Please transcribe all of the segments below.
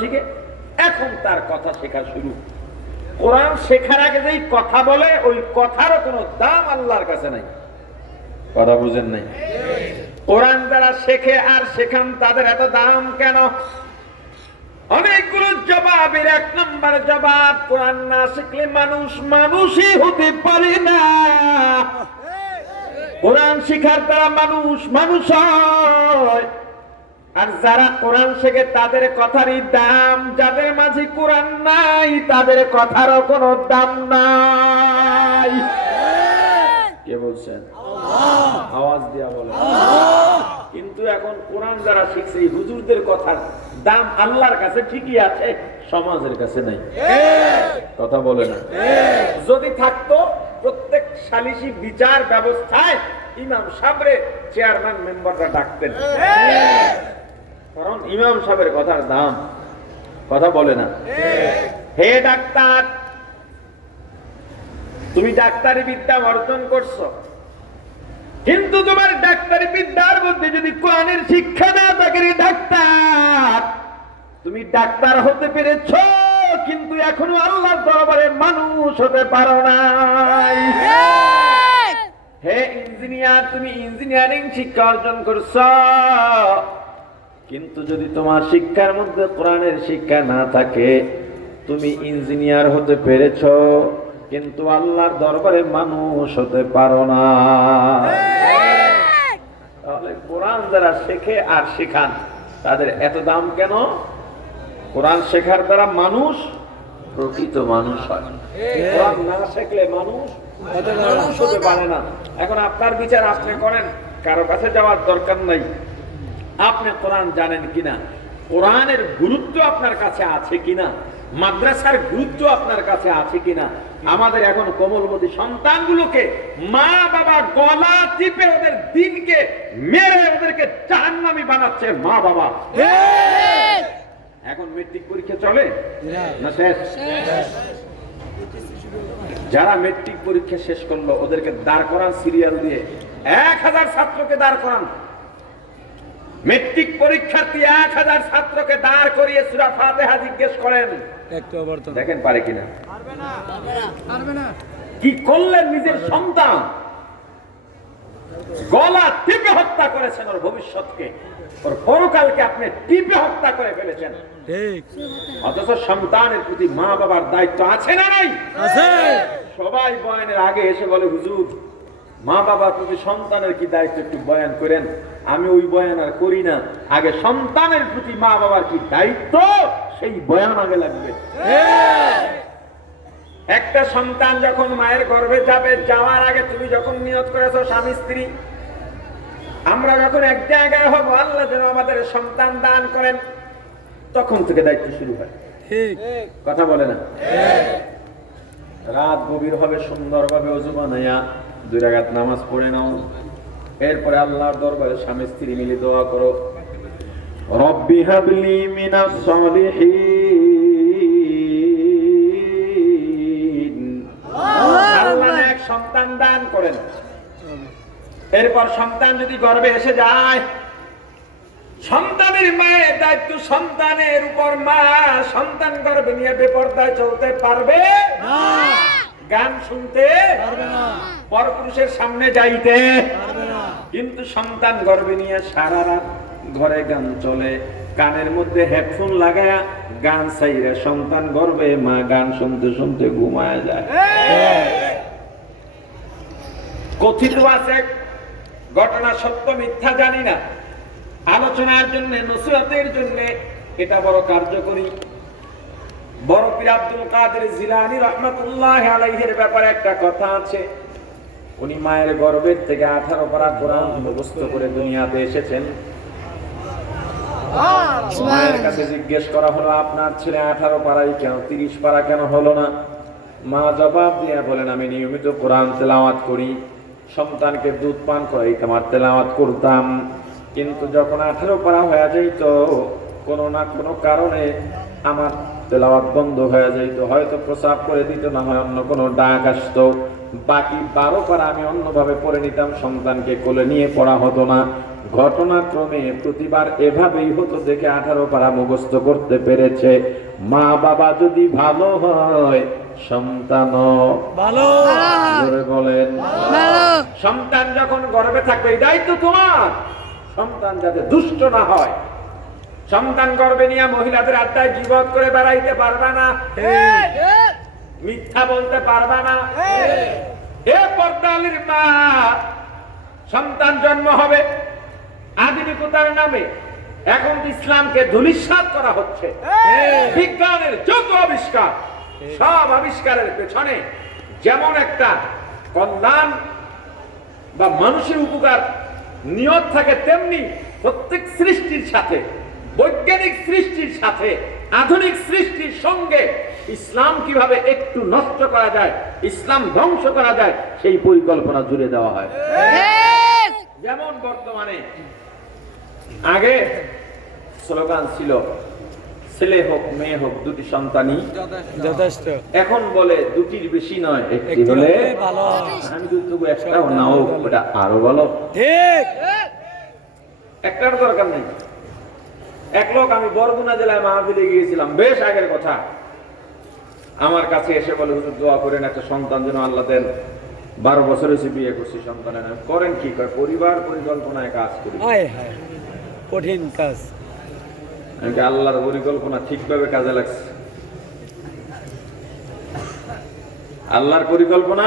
শিখে, এখন তার কথা শেখা শুরু। কোরআন শেখার আগে যেই কথা বলে ওই কথারও কোনো দাম আল্লাহর কাছে নাই। কথা বুঝেন নাই? কোরআন যারা শেখে আর শেখান তাদের এত দাম কেন? অনেকগুলো জবাবের এক নম্বর জবাব, কোরআন না শিখলে মানুষ মানুষই হতে পারে না। কোরআন শিখার দ্বারা মানুষ মানুষ হয়। আর যারা কোরআন শেখে তাদের কথারই দাম, যাদের মাঝে কোরআন নাই তাদের কথারও কোনো দাম নাই। কে বলছেন? আওয়াজ দিয়া বলে। কিন্তু এখন কোরআন যারা শিখছে এই হুজুরদের কথার দাম আল্লাহর কাছে ঠিকই আছে, সমাজের কাছে নাই। কথা বলে না? যদি থাকতো প্রত্যেক সালিসি বিচার ব্যবস্থায় ইমাম সাহেবরে চেয়ারম্যান মেম্বাররা ডাকতেন, কারণ ইমাম সাহেবের কথার দাম। কথা বলে না? হে ডাক্তার, তুমি ডাক্তারি বিদ্যা অর্জন করছো, কিন্তু তোমার ডাক্তারি বিদ্যার মধ্যে যদি কোরআনের শিক্ষা না থাকে ডাক্তার, তুমি ডাক্তার হতে পেরেছো কিন্তু এখনো আল্লাহর দরবারে মানুষ হতে পারো নাই। হে ইঞ্জিনিয়ার, তুমি ইঞ্জিনিয়ারিং শিক্ষা অর্জন করছো, কিন্তু যদি তোমার শিক্ষার মধ্যে কোরআনের শিক্ষা না থাকে, তুমি ইঞ্জিনিয়ার হতে পেরেছো কিন্তু আল্লাহর দরবারে মানুষ হতে পারো না। তাহলে কোরআন যারা শেখে আর শেখান তাদের এত দাম কেন? কোরআন শেখার দ্বারা মানুষ প্রকৃত মানুষ হয়। কোরআন না শিখলে মানুষ হতে পারে না। এখন আপনার বিচার আপনি করেন, কারো কাছে যাওয়ার দরকার নাই। আপনি কোরআন জানেন কিনা, কোরআনের গুরুত্ব আপনার কাছে আছে কিনা, মাদ্রাসার গুরুত্ব আপনার কাছে আছে কিনা। আমাদের এখন কোমলমতি সন্তানগুলোকে মা বাবা গলা টিপে ওদের দিনকে মেরে ওদেরকে জাহান্নামী বানাচ্ছে মা বাবা। এখন মেট্রিক পরীক্ষা চলে না শেষ? যারা মেট্রিক পরীক্ষা শেষ করলো ওদেরকে দাঁড় করান সিরিয়াল দিয়ে, 1000 ছাত্রকে দাঁড় করান। মেট্রিক পরীক্ষার্থী 1000 ছাত্রকে দাঁড় করিয়ে সূরা ফাতিহা জিজ্ঞেস করেন, দেখেন পারে কিনা। কি করলেন? নিজের সন্তান গলা টিপে হত্যা করেছেন, ওর ভবিষ্যৎকে, ওর পরকালকে আপনি টিপে হত্যা করে ফেলেছেন। অথচ সন্তানের প্রতি মা বাবার দায়িত্ব আছে না নাই? সবাই বয়ানের আগে এসে বলে, হুজুর মা বাবার প্রতি সন্তানের কি দায়িত্ব একটু বয়ান করেন। আমি ওই বয়ান আর করি না, আগে সন্তানের প্রতি মা বাবার কি দায়িত্ব সেই বয়ান আগে লাগবে। একটা সন্তান যখন মায়ের গর্ভে যাবে, যাওয়ার আগে তুমি যখন নিয়ত করেছো স্বামী স্ত্রী, আমরা যখন এক জায়গায় হব আল্লাহ যেন আমাদের সন্তান দান করেন, তখন থেকে দায়িত্ব শুরু হয়। কথা বলে না? রাত গভীর হবে, সুন্দরভাবে ওযু বানায়া 2 রাকাত নামাজ পড়ে নাও, এরপরে আল্লাহর দরবারে স্বামী স্ত্রী মিলে দোয়া করো, রব্বি হাবলি মিনাস সলিহিন, আল্লাহ এক সন্তান দান করেন। এরপর সন্তান যদি গর্ভে এসে যায়, সন্তানের মায়ের দায়িত্ব সন্তানের উপর। মা সন্তান গর্ভে নিয়ে বেপরদায় চলতে পারবে না, গান শুনতে পারবে না, পরপুরুষের সামনে যাইতে পারবে না। কিন্তু সন্তান গর্ভে নিয়ে সারা রাত ঘরে গান চলে, কানের মধ্যে হেডফোন লাগায়া গান চাইরে সন্তান গর্ভে মা গান শুনতে শুনতে ঘুমায় যায়। কথিত আছে, ঘটনা সত্য মিথ্যা জানি না, আলোচনার জন্য নসিহতের জন্য এটা বড় কার্যকরী। বড় পীর আব্দুল কাদের জিলানী রাহমাতুল্লাহি আলাইহির ব্যাপারে একটা কথা আছে। উনি মায়ের গর্ভের থেকে 18 পারা কোরআন মুখস্থ করে দুনিয়াতে এসেছেন। মায়ের কাছে জিজ্ঞেস করা হলো, আপনার ছেলে 18 পারাই কেন, 30 পারা কেন হলো না? মা জবাব দিয়ে বলেন, আমি নিয়মিত কোরআন তেলাওয়াত করি, সন্তানকে দুধ পান করাইতাম আর তেলাওয়াত করতাম, কিন্তু যখন 18 পারা হয়ে যাইত কোনো না কোনো কারণে আমার তেলাওয়াত বন্ধ হয়ে যাইত, হয়তো প্রস্রাব করে দিত, না হয় অন্য কোনো ডাক আসতো, বাকি 12 পারা আমি অন্যভাবে পড়ে নিতাম, সন্তানকে কোলে নিয়ে পড়া হতো না। ঘটনাক্রমে প্রতিবার এভাবেই হতো দেখে 18 পারা মুখস্থ করতে পেরেছে। মা বাবা যদি ভালো হয় সন্তান ভালো জোরে বলেন ভালো সন্তান যখন গর্ভে থাকবে এটাই তো তোমার। সন্তান যাতে দুষ্ট না হয়। সন্তান গর্ভে নিয়ে মহিলাদের আড্ডায় গীবত করে বেড়াইতে পারবা না, মিথ্যা বলতে পারবা না। এ পর্দালির মা, সন্তান জন্ম হবে আধুনিকতার নামে। এখন ইসলামকে ধূলিসাৎ করা হচ্ছে। বিজ্ঞানের যত আবিষ্কার, সব আবিষ্কারের পেছনে যেমন একটা কল্যাণ বা মানুষের উপকার নিয়ত থাকে, তেমনি প্রত্যেক সৃষ্টির সাথে, বৈজ্ঞানিক সৃষ্টির সাথে আধুনিক সৃষ্টির সঙ্গে ইসলাম কিভাবে একটু নষ্ট করা যায়, ইসলাম ধ্বংস করা যায়, সেই পরিকল্পনা জুড়ে দেওয়া হয়। যেমন বর্তমানে আগে স্লোগান ছিল ছেলে হোক মেয়ে হোক দুটি সন্তানই যথেষ্ট। এখন বলে দুটির বেশি নয়, একটি হলে ভালো। আমি কিন্তু একটাও নাও, ওটা আরো ভালো। ঠিক, একটার দরকার নেই। এক লোক, আমি বরগুনা জেলায় মাহফিলে গিয়েছিলাম, বেশ আগের কথা, আমার কাছে এসে বলে হুজুর দোয়া করেন একটা সন্তান যেন আল্লাহ দেন। 12 বছর হয়েছে বিয়ে করছি, সন্তানের নাম করেন কি কয় পরিবার পরিকল্পনায় কাজ করি। হায় হায়, কঠিন কাজ। আমি কি আল্লাহর পরিকল্পনা ঠিকভাবে কাজে লাগছে? আল্লাহর পরিকল্পনা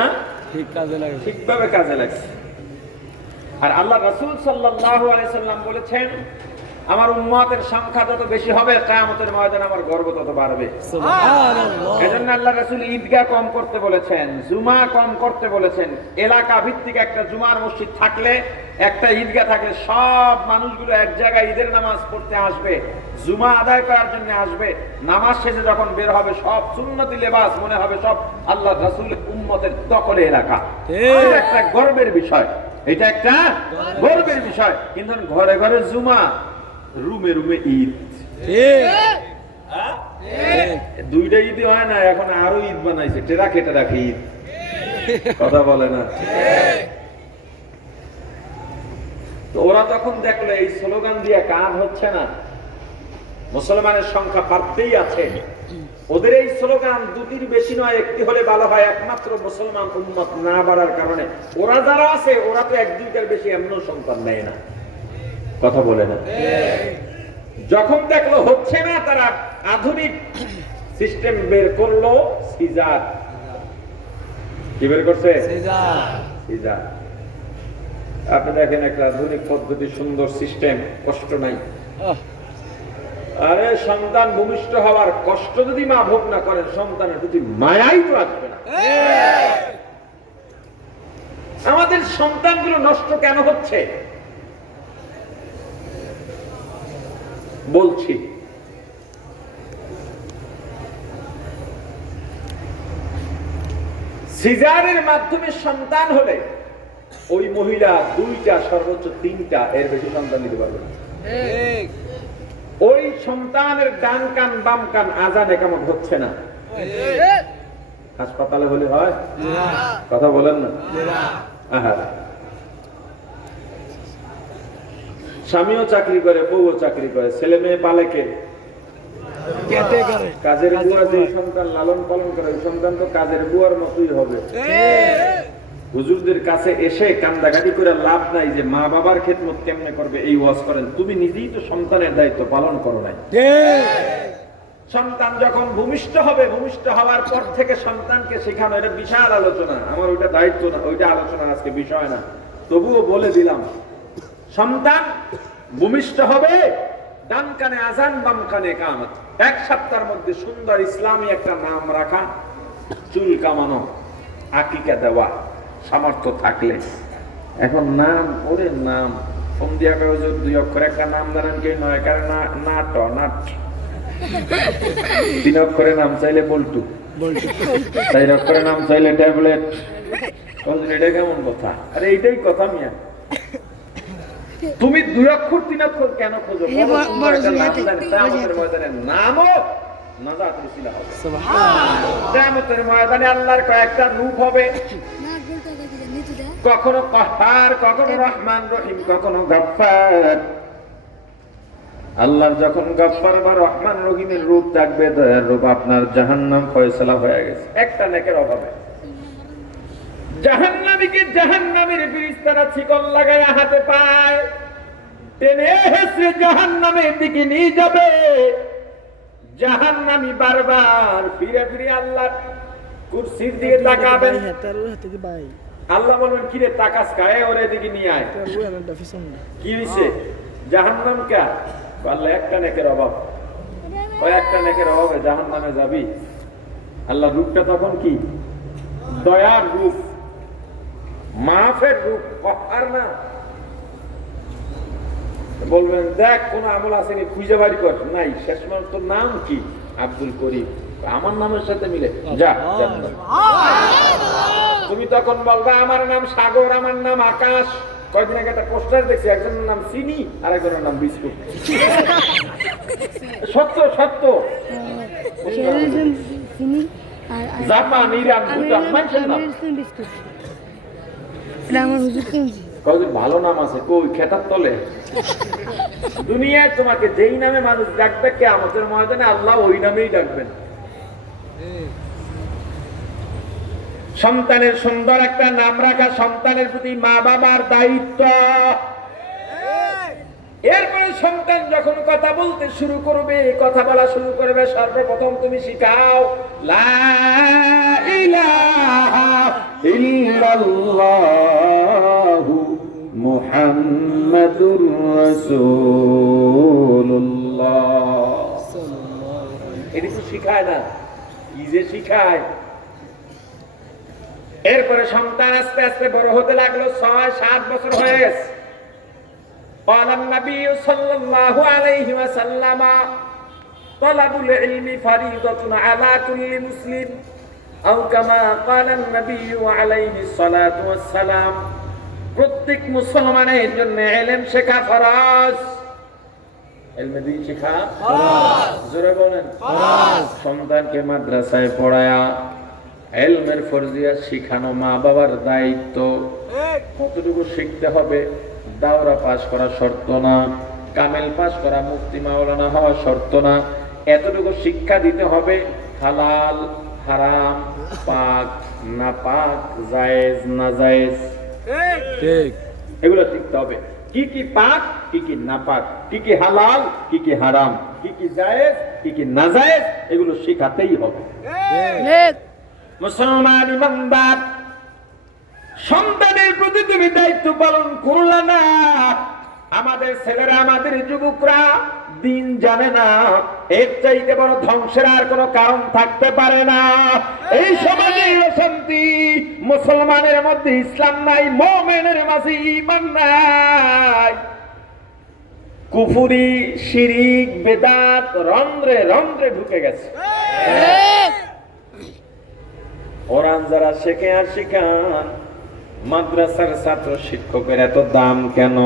ঠিক কাজে লাগে, ঠিকভাবে কাজে লাগছে। আর আল্লাহ রাসূল সাল্লাল্লাহু আলাইহি সাল্লাম বলেছেন, আমার উম্মতের সংখ্যা যত বেশি হবে কিয়ামতের ময়দানে আমার গর্ব তত বাড়বে। সুবহানাল্লাহ। এজন্য আল্লাহ রাসূল ঈদগাহ কম করতে বলেছেন, জুমা কম করতে বলেছেন। এলাকা ভিত্তিক একটা জুমার মসজিদ থাকলে, একটা ঈদগাহ থাকলে সব মানুষগুলো এক জায়গায় ঈদের নামাজ পড়তে আসবে, জুমা আদায় করার জন্য আসবে। নামাজ শেষে যখন বের হবে সব সুন্নতি লেবাস মনে হবে সব আল্লাহ রাসূলের উম্মতের দখলে এলাকা। এটা একটা গর্বের বিষয়, এটা একটা গর্বের বিষয়। কিন্তু ঘরে ঘরে জুমা, রুমে রুমে ঈদ, দুইটা ঈদই হয় না, এখন আরো ঈদ বানাইছে, টেরাকে টেরাকে ঈদ। কথা বলে না। তো ওরা তখন দেখলো এই স্লোগান দিয়ে কাজ হচ্ছে না, মুসলমানের সংখ্যা বাড়তেই আছে, ওদের এই স্লোগান দুটির বেশি নয়, একটি হলে ভালো হয়, একমাত্র মুসলমান উম্মত না বাড়ার কারণে ওরা যারা আছে ওরা তো এক দুইটার বেশি এমন সন্তান নেয় না। কথা বলে না। যখন দেখলো হচ্ছে না, তারা আধুনিক সিস্টেম বের করলো, সিজার। কি বের করছে? সিজার। আপনি দেখেন একটা আধুনিক পদ্ধতি, সুন্দর সিস্টেম, কষ্ট নাই। আরে সন্তান ভূমিষ্ঠ হওয়ার কষ্ট যদি মা ভোগ না করেন, সন্তানের প্রতি মায়াই তো আসবে না। আমাদের সন্তানগুলো নষ্ট কেন হচ্ছে বলছি। সিজারের মাধ্যমে সন্তান হলে ওই মহিলা 2টা সর্বোচ্চ 3টা, এর বেশি সন্তান নিতে পারবে না। ওই সন্তানের ডান কান বাম কান আজান একামত হচ্ছে না। হাসপাতালে হলে হয়? কথা বলেন না। স্বামীও চাকরি করে, বউও চাকরি করে, ছেলে মেয়ে পালে কে? কাজের বুয়া। যে সন্তান লালন পালন করে ওই সন্তান তো কাজের বুয়ার মতোই হবে। হুজুরদের কাছে এসে কান্দাকাটি করে লাভ নাই যে মা বাবার খেদমত কেমনে করবে এই ওয়াজ করেন, তুমি নিজেই তো সন্তানের দায়িত্ব পালন করো নাই। সন্তান যখন ভূমিষ্ঠ হবে, ভূমিষ্ঠ হওয়ার পর থেকে সন্তানকে শেখানো, এটা বিশাল আলোচনা, আমার ওইটা দায়িত্ব না, ওইটা আলোচনা আজকে বিষয় না, তবুও বলে দিলাম। সন্তান ভূমিষ্ঠ হবে, ডান কানে আজান বাম কানে কামত, 1 সপ্তাহের মধ্যে সুন্দর ইসলামী একটা নাম রাখা, চুল কামানো, আকিকা দেওয়া সামর্থ্য থাকলে। এখন নাম, ওরে নাম ফোন দিয়া কাগজের 2 অক্ষর একটা নাম জানেন কি? নয় কারণ নাট 3 অক্ষরে নাম চাইলে বল্টু, 4 অক্ষরে নাম চাইলে ট্যাবলেট। এটা কেমন কথা? আরে এইটাই কথা মিয়া। তুমি 2 অক্ষর 3 অক্ষর কেন খোঁজো? নামও নাজাতের উসিলা হবে। কিয়ামতের ময়দানে আল্লাহর কয়েকটা রূপ হবে। কখনো কাহার, কখনো রহমান রহিম, কখনো গফফার। আল্লাহর যখন গফফার বা রহমান রহিমের রূপ থাকবে, দয়ার রূপ, আপনার জাহান্নাম ফয়সালা হয়ে গেছে একটা নেকের অভাবে। জাহান্নামীকে জাহান্নামের ফেরেশতারা শিকল লাগায়া হাতে পায় টেনে হেসে জাহান্নামের দিকে নিয়ে যাবে। জাহান্নামী বারবার ফিরে ফিরে আল্লাহর কুরসির দিকে তাকাবেন। আল্লাহ বলবেন, কিরে তাকাস কায়ে, ওর এদিকে নিয়ে আয়। কি হইছে? জাহান্নাম কা? আল্লাহ একটা নেকের অভাব, ওই একটা নেকের অভাবে জাহান্নামে যাবি। আল্লাহ রূপটা তখন কি? দয়ার রূপ, মাফের রূপ, কহার না। বলবেন, দেখ কোন আমল আসেনি, খুঁজে বাড়ি কর। নাই। শেষ মানুষ তোর নাম কি? আব্দুল করিম। আমার নামের সাথে মিলে যা। তুমি তখন বলবা, আমার নাম সাগর, আমার নাম আকাশ। কয়েকদিন আগে একটা পোস্টার দেখছি, একজনের নাম চিনি আর একজনের নাম বিস্কুট। সত্য সত্য। জাপান, ইরান, ভুটান, মানুষের নাম। কয়েকদিন ভালো নাম আছে, কই খেতার তলে। দুনিয়ায় তোমাকে যেই নামে মানুষ ডাকবে, কিয়ামতের ময়দানে আল্লাহ ওই নামেই ডাকবেন। সন্তানের সুন্দর একটা নাম রাখা সন্তানের প্রতি মা বাবার দায়িত্ব। এরপরে সন্তান যখন কথা বলতে শুরু করবে, কথা বলা শুরু করবে, সর্বপ্রথম তুমি শিখাও লা ইলাহা ইল্লাল্লাহু মুহাম্মাদুর রাসূলুল্লাহ। এটা তো শিখায় না, কি যে শিখায়। এরপরে সন্তান আস্তে আস্তে বড় হতে লাগলো, 6-7 বছর হয়ে গেছে। قال النبي صلى الله عليه وسلم طلب العلم فريضة على كل مسلم أو كما قال النبي عليه الصلاة والسلام। প্রত্যেক মুসলমানের জন্য ইলম শেখা ফরজ। ইলমে দিন শেখা ফরজ। জোরে বলেন ফরজ। সন্তানকে মাদ্রাসায় পড়ায়া ইলমের ফরজিয়াত শিখানো মা বাবার দায়িত্ব। কতটুকু শিখতে হবে? দাওরা পাস করা শর্ত না, কামেল পাস করা, মুফতি মাওলানা হওয়া শর্ত না। এতটুকু শিক্ষা দিতে হবে, হালাল হারাম, পাক না পাক, জায়েজ না জায়েজ, ঠিক এগুলো শিখতে হবে। কি কি পাক, কি কি না পাক, কি কি হালাল, কি কি হারাম, কি কি জায়েজ, কি কি না জায়েজ, এগুলো শেখাতেই হবে। মুসলমান ইমানদার, সন্তানের প্রতি তুমি দায়িত্ব পালন করলে না। আমাদের ছেলেরা, আমাদের যুবকরা দিন জানে না, এর চাইতে বড় ধ্বংসের আর কোনো কারণ থাকতে পারে না। এই সমাজে অশান্তি, মুসলমানের মধ্যে ইসলাম নাই, মুমিনের মাঝে ঈমান নাই, কুফরি, শিরিক, বেদাত রন্ধ্রে রন্ধ্রে ঢুকে গেছে। কোরআন যারা শেখে আর শিখান, মাদ্রাসার ছাত্র শিক্ষকের এত দাম কেন?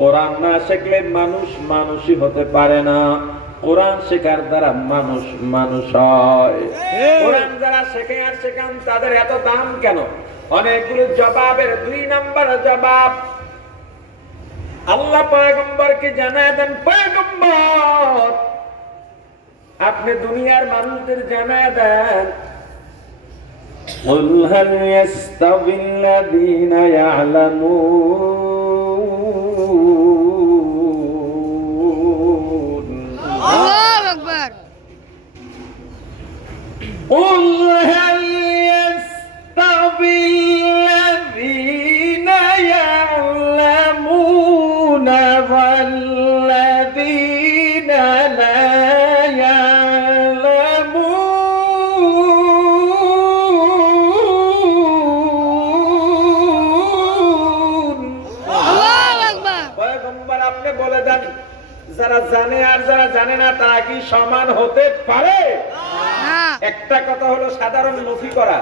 কোরআন না শিখলে মানুষ মানুষই হতে পারে না। কোরআন শেখার দ্বারা মানুষ মানুষ হয়। কোরআন যারা শেখে আর শেখান, তাদের এত দাম কেন? অনেকগুলো জবাবের 2 নাম্বার জবাব আল্লাহ পয়গম্বরকে জানায় দেন, পয়গম্বর আপনি দুনিয়ার মানুষদের জানায় দেন, قل هل يستوي الذين يعلمون الله أكبر قل هل يستوي الذين يعلمون والذين لا যারা জানে আর যারা জানে না তারা কি সমান হতে পারে? একটা কথা হলো সাধারণ নফি করা।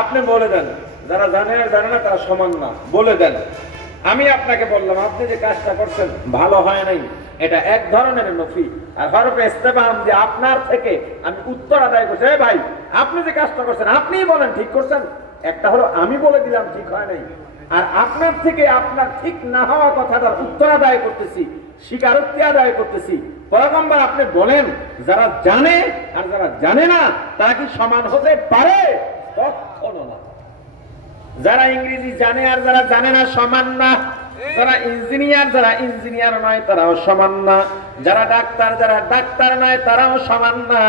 আপনি বলে দেন যারা জানে আর জানে না তারা সমান না, বলে দেন। আমি আপনাকে বললাম আপনি যে কাজটা করছেন ভালো হয় নাই, এটা এক ধরনের নফি। আর হরফে ইস্তেফহাম যে আপনার থেকে আমি উত্তর আদায় করছি, ভাই আপনি যে কাজটা করছেন আপনিই বলেন ঠিক করছেন একটা হলো আমি বলে দিলাম ঠিক হয় নাই, আর আপনার থেকে আপনার ঠিক না হওয়া কথাটার উত্তর আদায় করতেছি, স্বীকারোক্তি আদায় করতেছি। পয়গম্বর আপনি বলেন, যারা জানে আর যারা জানে না তারা কি সমান হতে পারে? কখনো না। যারা ইংরেজি জানে আর যারা জানে না সমান না। যারা ইঞ্জিনিয়ার নয় তারাও সমান না। যারা ডাক্তার নয় তারাও সমান না।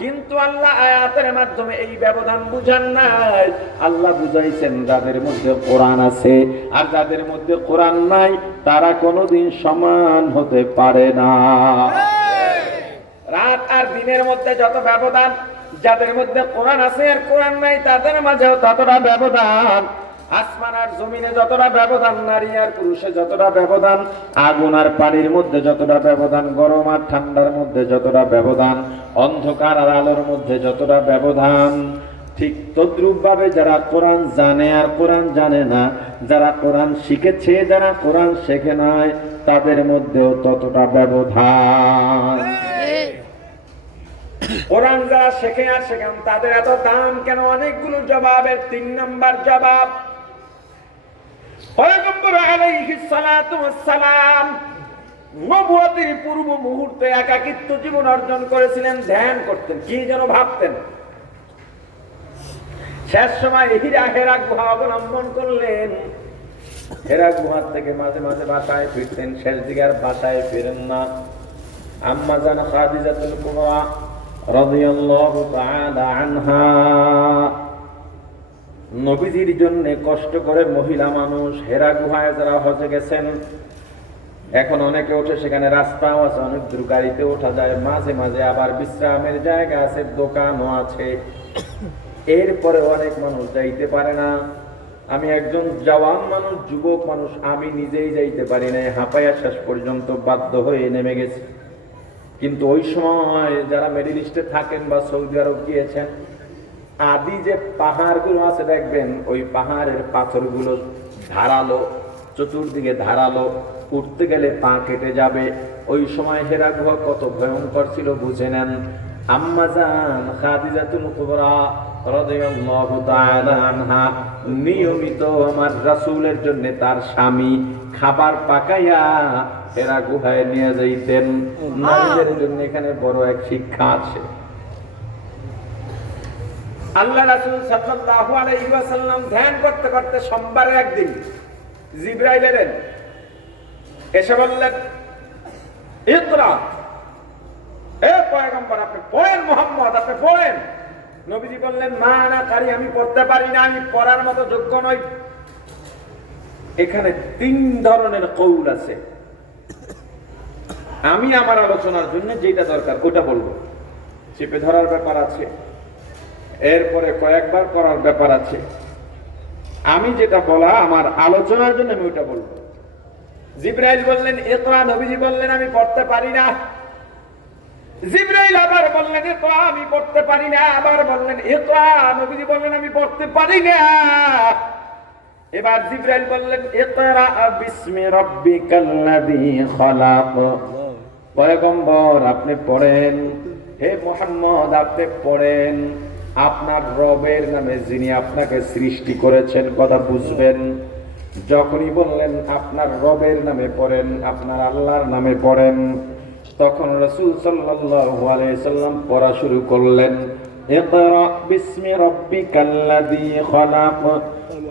কিন্তু আল্লাহ আয়াতের মাধ্যমে এই ব্যবধান বুঝান নাই। আল্লাহ বুঝাইছেন যাদের মধ্যে কোরআন আছে আর যাদের মধ্যে কোরআন নাই তারা কোনোদিন সমান হতে পারে না। রাত আর দিনের মধ্যে যত ব্যবধান, যাদের মধ্যে কোরআন আছে আর কোরআন নাই তাদের মাঝেও ততটা ব্যবধান। আসমান আর জমিনে যতটা ব্যবধান, নারী আর পুরুষে যতটা ব্যবধান, আগুন আর পানির মধ্যে যতটা ব্যবধান, গরম আর ঠান্ডার মধ্যে যতটা ব্যবধান, অন্ধকার আর আলোর মধ্যে যতটা ব্যবধান, ঠিক তদ্রূপ ভাবে যারা কোরআন জানে আর কোরআন জানে না, যারা কোরআন শিখেছে যারা কোরআন শেখে নাই, তাদের মধ্যেও ততটা ব্যবধান। কোরআন যারা শেখে আর শেখান তাদের এত দাম কেন? অনেকগুলো জবাবের 3 নাম্বার জবাব, পয়গম্বর আলাইহিস সালাতু ওয়াস সালাম নবুয়তের পূর্ব মুহূর্তে একাকিত্ব জীবন অর্জন করেছিলেন, ধ্যান করতেন, কি যেন ভাবতেন। শেষ সময় হেরা গুহা অবলম্বন করলেন। হেরা গুহা থেকে মাঝে মাঝে বাসায় ফিরতেন, শেষ দিকে আর বাসায় ফিরেন না। আম্মা জান খাদিজাতুল কুবরা রাদিয়াল্লাহু তাআলা আনহা নবীজির জন্য কষ্ট করে মহিলা মানুষ হেরা গুহায় যারা হজে গেছেন, এখন অনেকে ওঠে, সেখানে রাস্তাও আছে, অনেক দূর গাড়িতে ওঠা যায়, মাঝে মাঝে আবার বিশ্রামের জায়গা আছে, দোকানও আছে। এরপরে অনেক মানুষ যাইতে পারে না। আমি একজন জওয়ান মানুষ, যুবক মানুষ, আমি নিজেই যাইতে পারি না, হাঁপাইয়া শেষ পর্যন্ত বাধ্য হয়ে নেমে গেছি। কিন্তু ওই সময় যারা মিডল ইস্টে থাকেন বা সৌদি আরব গিয়েছেন, আদি যে পাহাড়গুলো আছে দেখবেন, ওই পাহাড়ের পাথরগুলো ধারালো, চতুর্দিকে ধারালো, উঠতে গেলে পা কেটে যাবে। ওই সময় হেরা গুহা কত ভয়ঙ্কর ছিল বুঝে নেন। আম্মা জান খাদিজাতুল কুবরা রাদিয়াল্লাহু তাআলা আনহা নিয়মিত আমার রাসূলের জন্য তার স্বামী খাবার পাকাইয়া হেরা গুহায় নিয়ে যাইতেন। নারীদের জন্য এখানে বড় এক শিক্ষা আছে। আল্লাহ রাসূল সাল্লাল্লাহু আলাইহি ওয়াসাল্লাম ধ্যান করতে করতে সোমবারে একদিন জিবরাইল এলেন, এসে বললেন, ইকরা, এ পয়গম্বর আপনি পড়েন, মুহাম্মদ আপনি পড়েন। নবীজি বললেন, মা না কারি, আমি পড়তে পারি না, আমি পড়ার মতো যোগ্য নই। এখানে 3 ধরনের কৌল আছে। আমি আমার আলোচনার জন্য যেটা দরকার ওটা বলবো, চেপে ধরার ব্যাপার আছে, এরপরে কয়েকবার করার ব্যাপার আছে। আমি যেটা বলা আমার আলোচনার জন্য আমি ওটা বলবো। জিবরাইল বললেন ইকরা, নবীজি বললেন আমি পড়তে পারি না। জিবরাইল আবার বললেন ইকরা, আমি পড়তে পারি না। আবার বললেন ইকরা, নবীজি বললেন আমি পড়তে পারি না। এবার জিবরাইল বললেন ইকরা বিসমি রাব্বিকাল্লাযী খালাক। পয়গম্বর আপনি পড়েন, হে মুহাম্মদ আপনি পড়েন, আপনার রবের নামে যিনি আপনাকে সৃষ্টি করেছেন। কথা বুঝবেন, যখনই বললেন আপনার রবের নামে পড়েন, আপনার আল্লাহর নামে পড়েন, তখন রাসূল সাল্লাল্লাহু আলাইহি সাল্লাম পড়া শুরু করলেন, ইকরা বিসমি রাব্বিকাল্লাযী খালাক,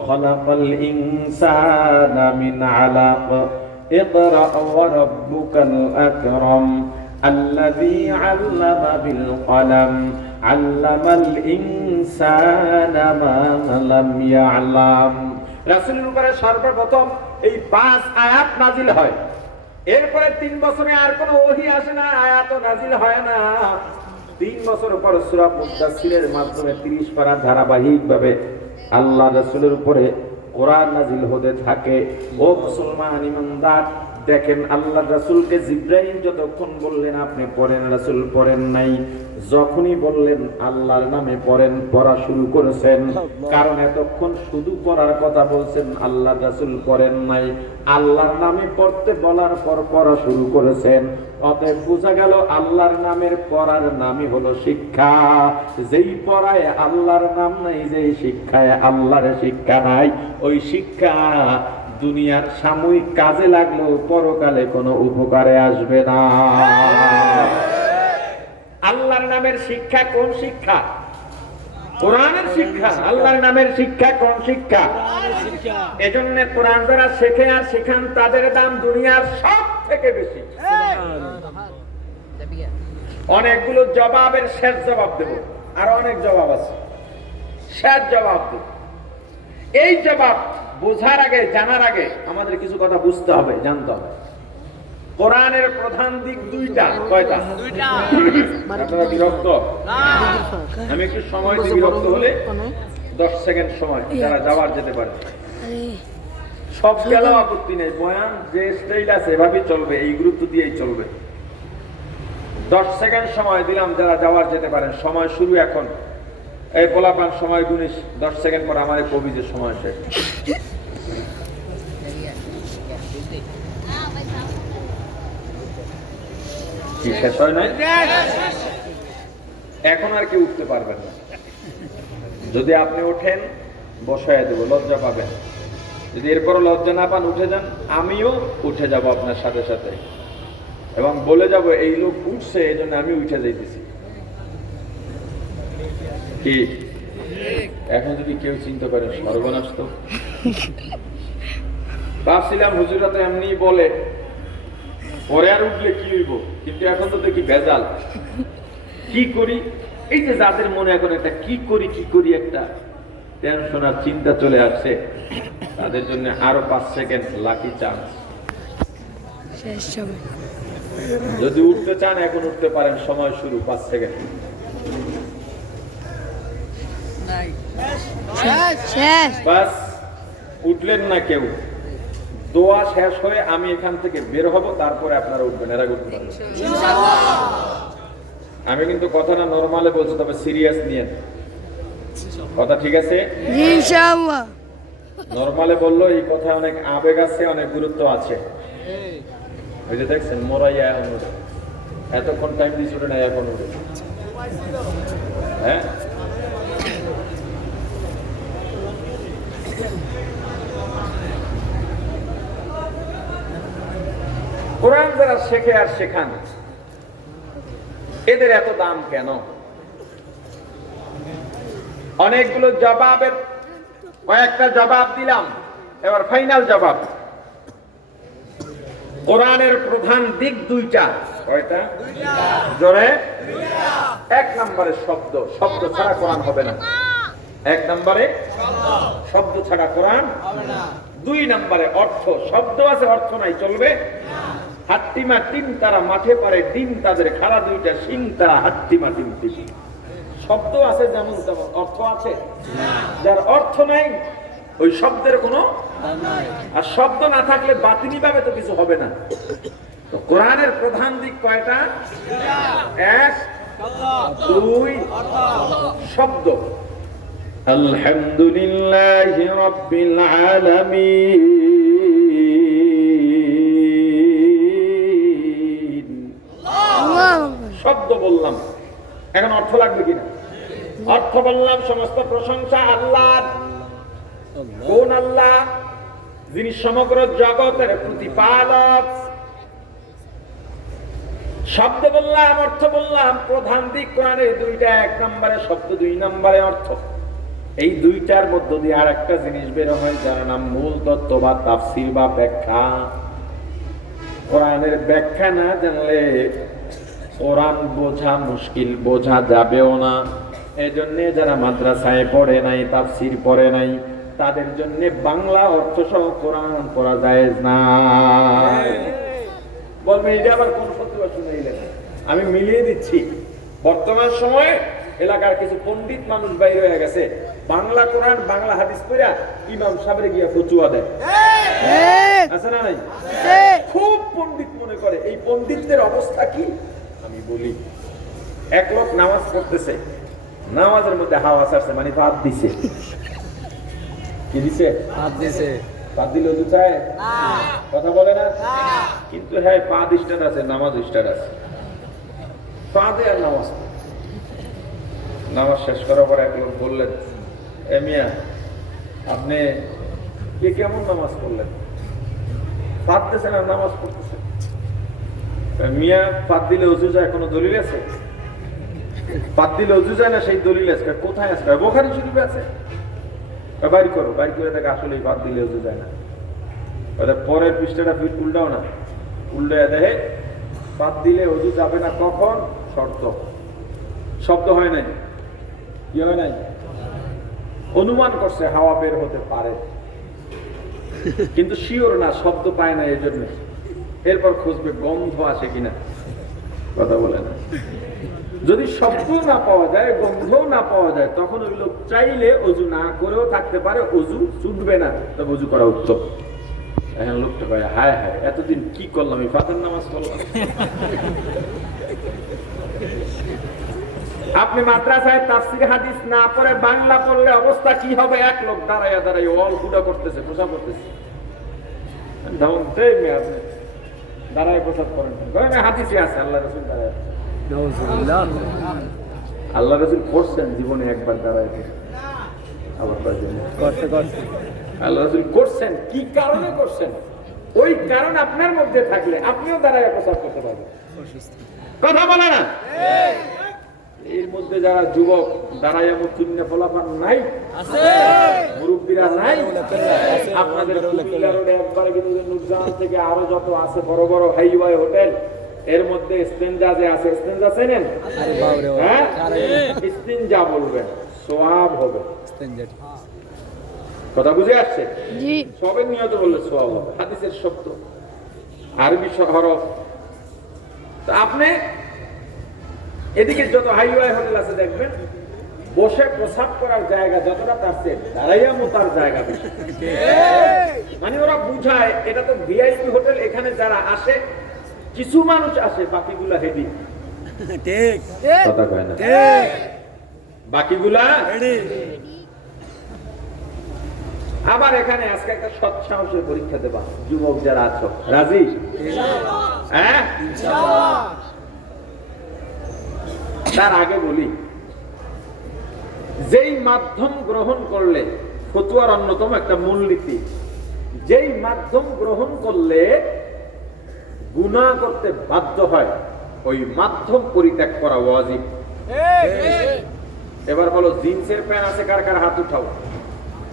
খালাকাল ইনসানা মিন আলাক, ইকরা ওয়া রাব্বুকাল আকরাম, আল্লাযী আল্লামা বিল কলম, আল্লামাল ইনসানা মা লাম ইয়ালাম। রাসূলের উপরে সর্বপ্রথম এই 5 আয়াত নাজিল হয়। এরপরে 3 বছরে আর কোনো ওহী আসে না, আয়াতও নাজিল হয় না। 3 বছর পর সূরা মুদাসসিরের মাধ্যমে 30 পারা ধারাবাহিকভাবে আল্লাহ রাসূলের উপরে কোরআন নাজিল হতে থাকে। ও মুসলমান ইমানদার, দেখেন আল্লাহ রাসূলকে জিবরাইল যতক্ষণ বললেন আপনি পড়েন, রাসূল পড়েন নাই। যখনই বললেন আল্লাহর নামে পড়েন, পড়া শুরু করেছেন। কারণ এতক্ষণ শুধু পড়ার কথা বলছেন, আল্লাহ রাসূল পড়েন নাই। আল্লাহর নামে পড়তে বলার পর পড়া শুরু করেছেন। অতএব বোঝা গেল আল্লাহর নামের পড়ার নামই হলো শিক্ষা। যেই পড়ায় আল্লাহর নাম নাই, যেই শিক্ষায় আল্লাহর শিক্ষা নাই, ওই শিক্ষা দুনিয়ার সাময়িক কাজে লাগলেও পরকালে কোনো উপকারে আসবে না। আল্লাহর নামের শিক্ষা কোন শিক্ষা? কোরআনের শিক্ষা। আল্লাহর নামের শিক্ষা কোন শিক্ষা? এজন্য কোরআন যারা শেখে আর শেখান তাদের দাম দুনিয়ার সব থেকে বেশি। অনেকগুলো জবাবের শেষ জবাব দেব, আর অনেক জবাব আছে, শেষ জবাব দেব। এই জবাব বোঝার আগে, জানার আগে আমাদের কিছু কথা বুঝতে হবে, জানতে হবে। কোরআনের প্রধান দিক দুইটা। কয়টা? আপনারা বিরক্ত? আমি একটু সময় দিই, বিরক্ত হলে 10 সেকেন্ড সময়, যারা যাওয়ার যেতে পারে। সব গেল আপত্তি নেই, বয়ান যে স্টাইল আছে এভাবেই চলবে, এই গুরুত্ব দিয়েই চলবে। 10 সেকেন্ড সময় দিলাম, যারা যাওয়ার যেতে পারেন। সময় শুরু এখন। এই পোলাপান সময় গুনিস, 10 সেকেন্ড পর আমার এই কবিজের সময় শেষ। কি শেষ হয় নাই? এখন আর কেউ উঠতে পারবেন না। যদি আপনি ওঠেন, বসায় দেবো, লজ্জা পাবেন। যদি এরপরও লজ্জা না পান, উঠে যান, আমিও উঠে যাব আপনার সাথে সাথে, এবং বলে যাব এই লোক উঠছে, এই জন্য আমি উঠে যাইতেছি। কি এখন যদি কেউ চিন্তা করেন সর্বনাশ তো। ভাবছিলাম হুজুরা তো এমনি বলে, পরে আর উঠলে কি হইব, কিন্তু এখন তো দেখি ভেজাল। কি করি? এই যে যাদের মনে এখন একটা কি করি একটা টেনশন আর চিন্তা চলে আসছে, তাদের জন্য আরো 5 সেকেন্ড লাকি চান্স। যদি উঠতে চান এখন উঠতে পারেন, সময় শুরু, 5 সেকেন্ড। বাস, উঠলেন না কেউ। দোয়া শেষ হয়ে আমি এখান থেকে বের হব, তারপরে আপনারা উঠবেন। এরা উঠতে পারবেন। আমি কিন্তু কথাটা নরমালে বলছি, তবে সিরিয়াস নিয়েন কথা, ঠিক আছে? ইনশাআল্লাহ। নরমালে বললো এই কথা অনেক আবেগ আছে, অনেক গুরুত্ব আছে। ওই যে দেখছেন মোরাইয়া এখন উঠে, এতক্ষণ টাইম দিয়ে ছুটে নাই, এখন উঠে। হ্যাঁ, কোরআন যারা শেখে আর শেখান, এদের এত দাম কেন? অনেকগুলো জবাবের কয়েকটা জবাব দিলাম, এবার ফাইনাল জবাব। কোরআনের প্রধান দিক দুইটা। কয়টা? জোরে। 1 নম্বরে শব্দ। শব্দ ছাড়া কোরআন হবে না। 1 নম্বরে শব্দ ছাড়া কোরআন হবে না। 2 নম্বরে অর্থ। শব্দ আছে, অর্থ নাই, চলবে? হাট্টিমা টিম তারা মাঠে পারে ডিম, তাদের খাড়া দুইটা সিং, তারা হাট্টিমা টিম টিম। শব্দ আছে যেমন তেমন, অর্থ আছে? যার অর্থ নাই, ওই শব্দের কোনো, আর শব্দ না থাকলে বাতিনি ভাবে তো কিছু হবে না। তো কোরআনের প্রধান দিক কয়টা? 1, 2 শব্দ। আলহামদুলিল্লাহি রাব্বিল আলামিন। শব্দ বললাম, এখন অর্থ লাগবে কিনা? অর্থ বললাম, সমস্ত প্রশংসা আল্লাহর। কোন আল্লাহ? যিনি সমগ্র জগতের প্রতিপালক। শব্দ বললাম, অর্থ বললাম। প্রধান দিক কোরআনের দুইটা, 1 নম্বরে শব্দ, 2 নম্বরে অর্থ। এই দুইটার মধ্য দিয়ে আর একটা জিনিস বের হয়, যার নাম মূল তত্ত্ব বা তাফসীর বা ব্যাখ্যা। কোরআনের ব্যাখ্যা না জানলে কোরআন বোঝা মুশকিল, বোঝা যাবেও না। এজন্য যারা মাদ্রাসায় পড়ে নাই, তাফসীর পড়ে নাই, তাদের জন্য বাংলা অর্থ সহ কোরআন পড়া জায়েজ না। বলবেন এটা আবার কোন ফতোয়া শুনাইলেন? আমি মিলিয়ে দিচ্ছি। বর্তমান সময়ে এলাকার কিছু পণ্ডিত মানুষ বাইরে হয়ে গেছে, বাংলা কোরআন বাংলা হাদিস পড়া ইমাম সাহেবের গিয়া ফতোয়া দেয়। আছে না নাই? খুব পণ্ডিত মনে করে। এই পণ্ডিতদের অবস্থা কি আমি বলি। এক লোক নামাজ পড়তেছে, নামাজের মধ্যে হাওয়া ছাড়ছে, মানে ভাত দিছে। কি দিছে? হাত দিছে। ভাত দিলে ওযু চায়? কথা বলে না। কিন্তু হ্যাঁ, পা স্টার্ট আছে, নামাজ স্টার্ট আছে। পা দিয়ে আর নামাজ পড়ে। নামাজ শেষ করার পর এক লোক বললেন, এ মিয়া, আপনি কি কেমন নামাজ পড়লেন? পাত দিয়েছেন আর নামাজ পড়তেছেন। মিয়া, পাত দিলে অজু যায়, কোনো দলিল আছে? পাত দিলে অজু যায় না, সেই দলিল আছে। কোথায় আছে? বুখারী শরীফে আছে। বাইর করো, বাইর করে দেখে আসলে পাত দিলে অজু যায় না। পরের পৃষ্ঠাটা ফির উল্টাও না, উল্টে দেখে পাত দিলে অজু যাবে না। কখন? শর্ত। শব্দ হয় নাই, কি হয় নাই? অনুমান করছে হাওয়া বের হতে পারে, কিন্তু শিওর না, শব্দ পায় না, এই জন্য। এরপর খুঁজবে গন্ধ আসে কিনা। কথা বলে না। যদি শব্দ না পাওয়া যায়, গন্ধ না পাওয়া যায়, তখন ওই লোক চাইলে অজু না করেও থাকতে পারে, অজু ছুটবে না, তবে অজু করা উত্তম। এখন লোকটা কয়, হায় হায়, এতদিন কি করলাম, এই ফাতের নামাজ পড়লাম। আপনি মাদ্রাসায় তাফসীর হাদিস না পড়ে বাংলা পড়লে অবস্থা কি হবে? এক লোক দাঁড়ায় দাঁড়ায় অল কুড়া করতেছে, প্রসাব করতেছে। আপনি দাঁড়ায় প্রসাব করেন, হাদিসে আছে আল্লাহ রাসূল দাঁড়ায়। আল্লাহ রাসূল করছেন জীবনে একবার দাঁড়ায়, আবার করতে করতে আল্লাহ রাসূল করছেন। কি কারণে করছেন? ওই কারণ আপনার মধ্যে থাকলে আপনিও দাঁড়ায় প্রসাব করতে পারবেন। কথা বলে না। এর মধ্যে যারা যুবক দাঁড়াইয়া মুক্তিনে ফলাফল নাই, মুরব্বীরা নাই, আপনাদের একবারে কিন্তু নুরজাহান থেকে আরো যত আছে বড় বড় হাইওয়ে হোটেল, এর মধ্যে ইস্তেঞ্জা যে আছে, ইস্তেঞ্জা চেনেন? হ্যাঁ, ইস্তেঞ্জা বলবেন, সওয়াব হবে। কথা বুঝে আসছে? সবে নিয়ত বললে সওয়াব হবে, হাদিসের শব্দ, আরবি হরফ। তো আপনি এদিকে যত হাইওয়ে হোটেল আছে দেখবেন, বসে প্রসাব করার জায়গা যতটা, তার চেয়ে দাঁড়াইয়া মোতার জায়গা বেশি। মানে ওরা বুঝায় এটা তো ভিআইপি হোটেল, এখানে যারা আসে, কিছু মানুষ আসে, বাকিগুলা হেভি। ঠিক কথা কয় না, ঠিক, বাকিগুলা রেডি। আবার এখানে আজকে একটা সৎ সাহসের পরীক্ষা দেবা, যুবক যারা আছো, রাজি? হ্যাঁ, তার আগে বলি, যেই মাধ্যম গ্রহণ করলে, ফতুয়ার অন্যতম একটা মূলনীতি, যেই মাধ্যম গ্রহণ করলে গুনাহ করতে বাধ্য হয়, ওই মাধ্যম পরিত্যাগ করা ওয়াজিব। এবার বলো, জিন্সের প্যান্ট আছে কার কার? হাত উঠাও,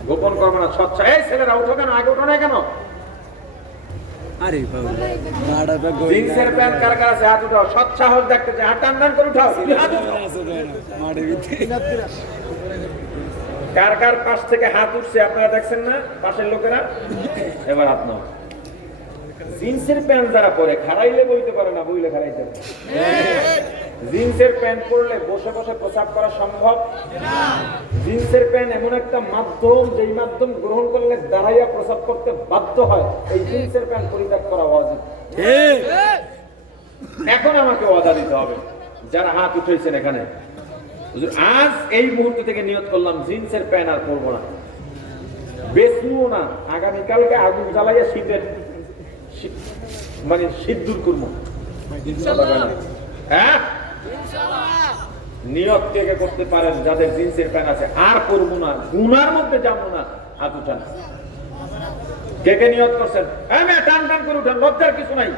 গোপন করবে না, স্বচ্ছা। এই ছেলেরা উঠো কেন, আগে উঠো না কেন? আরে বাবা, মাড়া পে গই। জিন্সের প্যান্ট কার কার আছে? হাত উঠাও। স্বচ্ছা হল দেখতে চাই, হাত টান টান করে উঠাও। মাড়ে ভিতরে কার কার পাশ থেকে হাত উঠছে আপনারা দেখছেন না, পাশের লোকেরা? এবার হাত নাও। জিন্সের প্যান্ট যারা পরে, খাড়াইলে বইতে পারে না, বইলে খাড়াইতে পারে। জিন্সের প্যান্ট পরলে বসে বসে প্রসাব করা সম্ভব না। জিন্সের প্যান্ট এমন একটা মাধ্যম, যেই মাধ্যম গ্রহণ করলে দাঁড়াইয়া প্রসাব করতে বাধ্য হয়, এই জিন্সের প্যান্ট পরিত্যাগ করা ওয়াজিব। এখন আমাকে ওয়াদা দিতে হবে, যারা হাত উঠেছেন এখানে, আজ এই মুহূর্ত থেকে নিয়ত করলাম, জিন্সের প্যান্ট আর পরবো না, বেচবো না। আগামীকালকে আগুন জ্বালাইয়া শীতের মানে শীত দূর করবো। হ্যাঁ, নিয়ত থেকে করতে পারেন যাদের জিন্সের প্যান্ট আছে, আর করবো না, গুনার মধ্যে যাবো না, হাত উঠান। কে কে নিয়ত করছেন? টান টান করে উঠান, লজ্জার কিছু নাই।